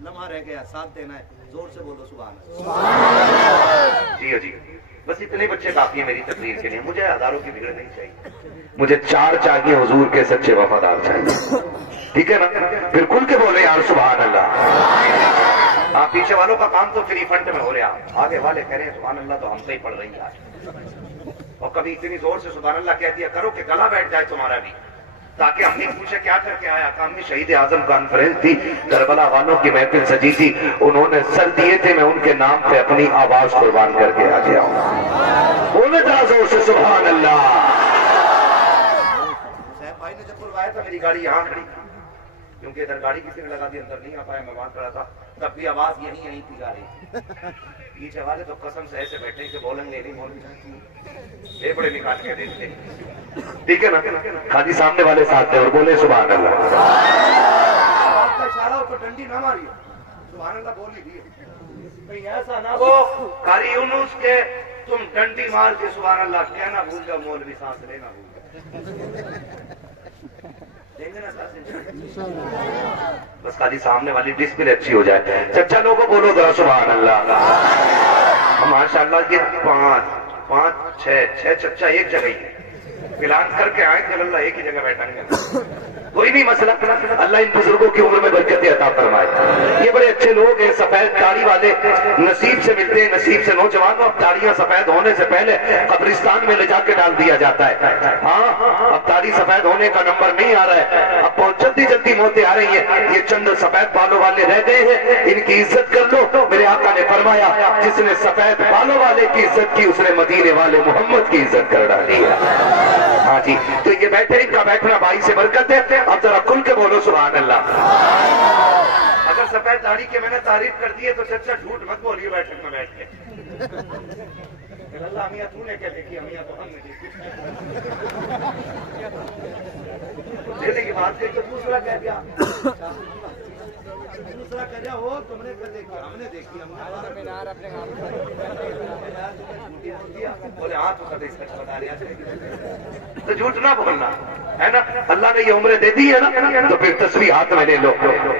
لمحہ رہ گیا، ساتھ دینا ہے. زور سے بولو سبحان اللہ. جی جی بس اتنے بچے کافی ہیں میری تقریر کے لیے. مجھے ہزاروں کی بھیڑ نہیں چاہیے، مجھے 4 چاہیے حضور کے سچے وفادار چاہیے. ٹھیک ہے نا؟ پھر کھل کے بولے یار سبحان اللہ. آپ پیچھے والوں کا کام تو فری فنڈ میں ہو رہا، آگے والے کہہ رہے ہیں سبحان اللہ تو ہم سے ہی پڑھ رہی ہے. اور کبھی اتنی زور سے سبحان اللہ کہہ دیا کرو کہ گلا بیٹھ جائے تمہارا بھی، تاکہ ہم نے پوچھے کیا کر کے آیا. کام میں شہید اعظم کانفرنس تھی، کربلا والوں کی محفل سجی تھی، انہوں نے سر دیے تھے، میں ان کے نام پہ اپنی آواز قربان کر کے آ گیا ہوں. بولے ذرا زور سے سبحان اللہ. صاحب بھائی نے جب بلوایا تھا میری گاڑی یہاں کھڑی تھی کیونکہ ادھر گاڑی کسی نے لگا دی، اندر نہیں آ پایا، میں وہاں کھڑا تھا. تب بھی آواز یہیں تھی گاڑی. پیچھے والے تو قسم سے ایسے بیٹھے کہ بولیں گے نہیں مولوی بڑے نکال کے دیکھتے. ٹھیک ہے نا؟ خالی سامنے والے ساتھ ہیں اور بولے سبحان اللہ. آپ کا اشارہ ہو تو ڈنڈی نہ ماری، سبحان اللہ بول ہی دیے. کہیں ایسا نہ ہو قاری یونس کے تم ڈنڈی مار کے سبحان اللہ کہنا بھول جاؤ مولوی سانس لینا بھول جاؤ. دیں گے نا ساتھ بس خالی سامنے والی ڈسپلے اچھی ہو جائے. چچا لوگوں بولو ذرا سبحان اللہ. ماشاء اللہ یہ پانچ چھ چچا ایک جگہ ہی اعلان کر کے آئے کہ اللہ ایک ہی جگہ بیٹھیں گے. کوئی نہیں مسئلہ. اللہ ان بزرگوں کی عمر میں برکت عطا فرمائے. یہ بڑے اچھے لوگ ہیں, سفید داڑھی والے, نصیب سے ملتے ہیں, نصیب سے نوجوانوں. اب داڑیاں سفید ہونے سے پہلے قبرستان میں لے جا کے ڈال دیا جاتا ہے. ہاں اب داڑھی سفید ہونے کا نمبر نہیں آ رہا ہے, اب بہت جلدی موتیں آ رہی ہیں. یہ چند سفید بالوں والے رہ گئے ہیں, ان کی عزت کر لو. میرے آقا نے فرمایا جس نے سفید بالوں والے کی عزت کی اس نے مدینے والے محمد کی عزت کر ڈالی ہے. ہاں جی, تو یہ بیٹھے, ان کا بیٹھنا بھائی سے برکت ہے. اب ذرا کھل کے بولو سبحان اللہ. اگر سفید داڑھی کے میں نے تعریف کر دی ہے تو چچا جھوٹ مت بولیے بیٹھک میں بیٹھ کے. اللہ امیاں تو نے کیا دیکھی, امیاں تو ہم نے دیکھی. دینے کی بات ہے کہ دوسرا کہہ دیا, دوسرا کہہ دیا ہو تم نے کیا دیکھی, ہم نے دیکھی. بولے ہاں تو کبھی سچ بتا رہا ہے تو جھوٹ نہ بولنا ہے نا. اللہ نے یہ عمریں دے دی ہے نا, تو پھر تسبیح ہاتھ میں لے لو,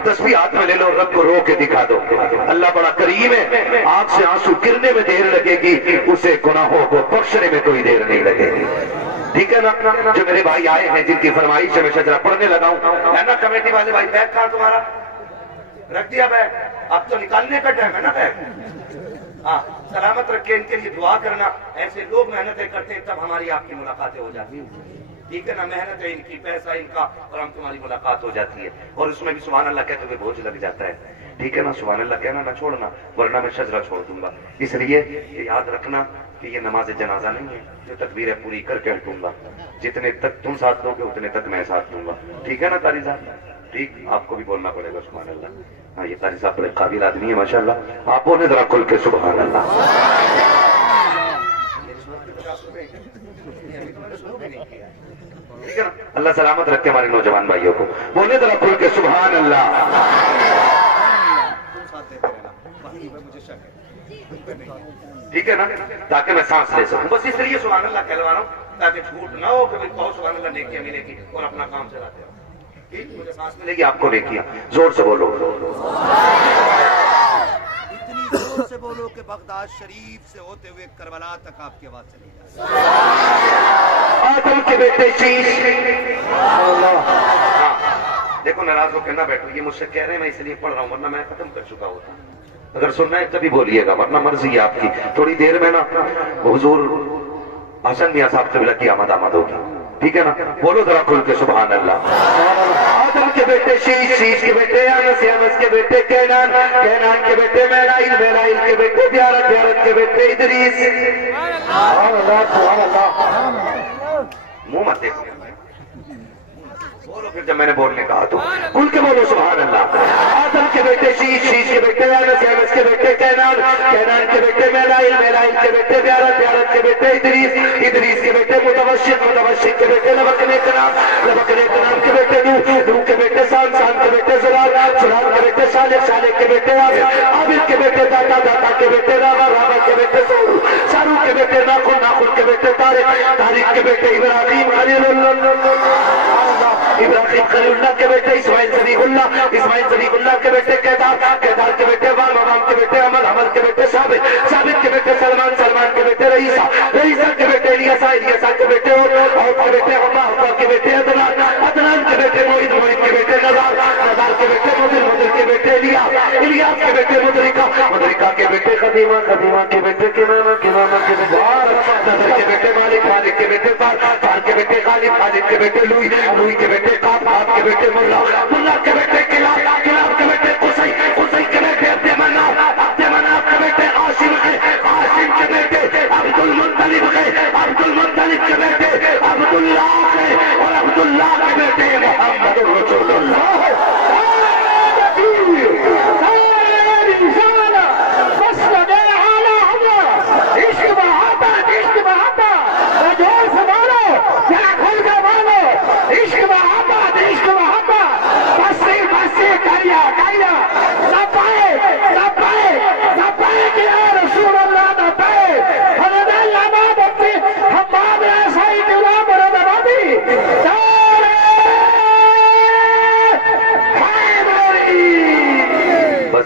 تسبیح ہاتھ میں لے لو, رب کو رو کے دکھا دو. اللہ بڑا کریم ہے, آنکھ سے آنسو گرنے میں دیر لگے گی, اسے گناہوں کو بخشنے میں کوئی دیر نہیں لگے گی. ٹھیک ہے نا. جو میرے بھائی آئے ہیں جن کی فرمائش سے میں شجرہ پڑھنے لگا ہوں, ہے نا کمیٹی والے بھائی, بیگ کہاں تمہارا رکھ دیا بیگ, اب تو نکالنے کا ٹائم ہے نا بیگ. ہاں سلامت رکھے, ان کے لیے دعا کرنا. ایسے لوگ محنتیں کرتے ہیں تب ہماری آپ کی ملاقاتیں ہو جاتی ہیں. ٹھیک ہے نا, محنت ہے ان کی, پیسہ ان کا, اور ہم تمہاری ملاقات ہو جاتی ہے. اور اس میں بھی سبحان اللہ کہتے ہوئے بوجھ لگ جاتا ہے. ٹھیک ہے نا, سبحان اللہ کہنا نہ چھوڑنا, ورنہ میں شجرہ چھوڑ دوں گا. اس لیے یہ یاد رکھنا کہ یہ نماز جنازہ نہیں ہے جو تکبیریں پوری کر کے ہٹوں گا. جتنے تک تم ساتھ دو گے اتنے تک میں ساتھ دوں گا. ٹھیک ہے نا قاری صاحب, ٹھیک, آپ کو بھی بولنا پڑے گا سبحان اللہ. ہاں یہ قاری صاحب بڑے قابل آدمی ہے ماشاءاللہ, آپ بولے ذرا کھل کے سبحان اللہ. ٹھیک ہے نا, اللہ سلامت رکھے ہمارے نوجوان بھائیوں کو, بولے ذرا کھل کے سبحان اللہ. ٹھیک ہے نا, تاکہ میں سانس لے سکوں, بس اس لیے سبحان اللہ کہلوا رہا ہوں تاکہ جھوٹ نہ ہو کہ کہو سبحان اللہ نیکیاں ملے گی اور اپنا کام چلاتے ہو. ٹھیک, مجھے سانس ملے گی, آپ کو نیکیاں. زور سے بولو, اتنی زور سے بولو کہ بغداد شریف سے ہوتے ہوئے کربلا تک آپ کی آواز چلی جائے. آدم کے بیٹے شیش. دیکھو ناراض ہو کے نہ بیٹھو, یہ مجھ سے کہہ رہے ہیں, میں اس لیے پڑھ رہا ہوں, ورنہ میں ختم کر چکا ہوتا. اگر سننا ہے تبھی بولیے گا, ورنہ مرضی ہے آپ کی. تھوڑی دیر میں نا حضور حسن میاں صاحب قبلہ کی آمد ہوگی. ٹھیک ہے نا, بولو ذرا کھل کے سبحان اللہ. آدم کے بیٹے شیش, شیش کے بیٹے انس, انس کے بیٹے کینان, کینان کے بیٹے میلائل, میلائل کے بیٹے بیارت, بیارت کے بیٹے ادریس. منہ مت دیکھو, بولو پھر جب میں نے بولنے کہا تو کھل کے بولو سبحان اللہ. آدم کے بیٹے شیش, شیش کے بیٹے انس, انس کے بیٹے کینان, کینان کے بیٹے میلائل, میلائل کے بیٹے بیارت, بیارت کے بیٹے ادریس, ادریس کے بیٹے متوشق, متوشق کے بیٹے لبکنے کنام, لبکنے کنام کے بیٹے نوح, نوح کے بیٹے سان, سان کے بیٹے زلال, زلال کے بیٹے صالح, صالح کے بیٹے عابد, عابد کے بیٹے داتا, داتا کے بیٹے راما, راما کے بیٹے سورو, سارو کے بیٹے ناخن, ناخن کے بیٹے طارق, طارق کے بیٹے ابراہیم خلیل اللہ, ابراہیم خلیل اللہ کے بیٹے اسماعیل صدیق اللہ, اسماعیل صدیق اللہ کے بیٹے کیدار, کیدار کے بیٹے وام, وام کے بیٹے عمل, عمل کے بیٹے ثابت, ثابت کے بیٹے سلمان, سلمان کے بیٹے رئیسہ, رئیسہ کے بیٹے الیاسا, الیاسا کے بیٹے اور کے بیٹے عبا, عبا کے بیٹے عدنان, عدنان کے بیٹے موعد, موعد کے بیٹے نزار, نزار کے بیٹے مدر, مدر کے بیٹے الیاس, الیاس کے بیٹے مدرکہ, مدرکہ کے بیٹے خدیمہ, خدیمہ کے بیٹے کنانہ, کنانہ کے بیٹے نظر کے بیٹے مالک, مالک کے بیٹے فار, فار کے بیٹے غالب, غالب کے بیٹے لوئی, لوئی کے بیٹے قاب, قاب کے بیٹے ملا, ملا کے بیٹے کلاب, کلاب کے بیٹے قصی, قصی کے بیٹے عبد مناف, عبد مناف کے بیٹے عاشم ہے, عاشم کے بیٹے عبد المطلب ہے, عبد المطلب کے بیٹے عبداللہ ہے, اور عبداللہ کے بیٹے محمد رسول اللہ. عشق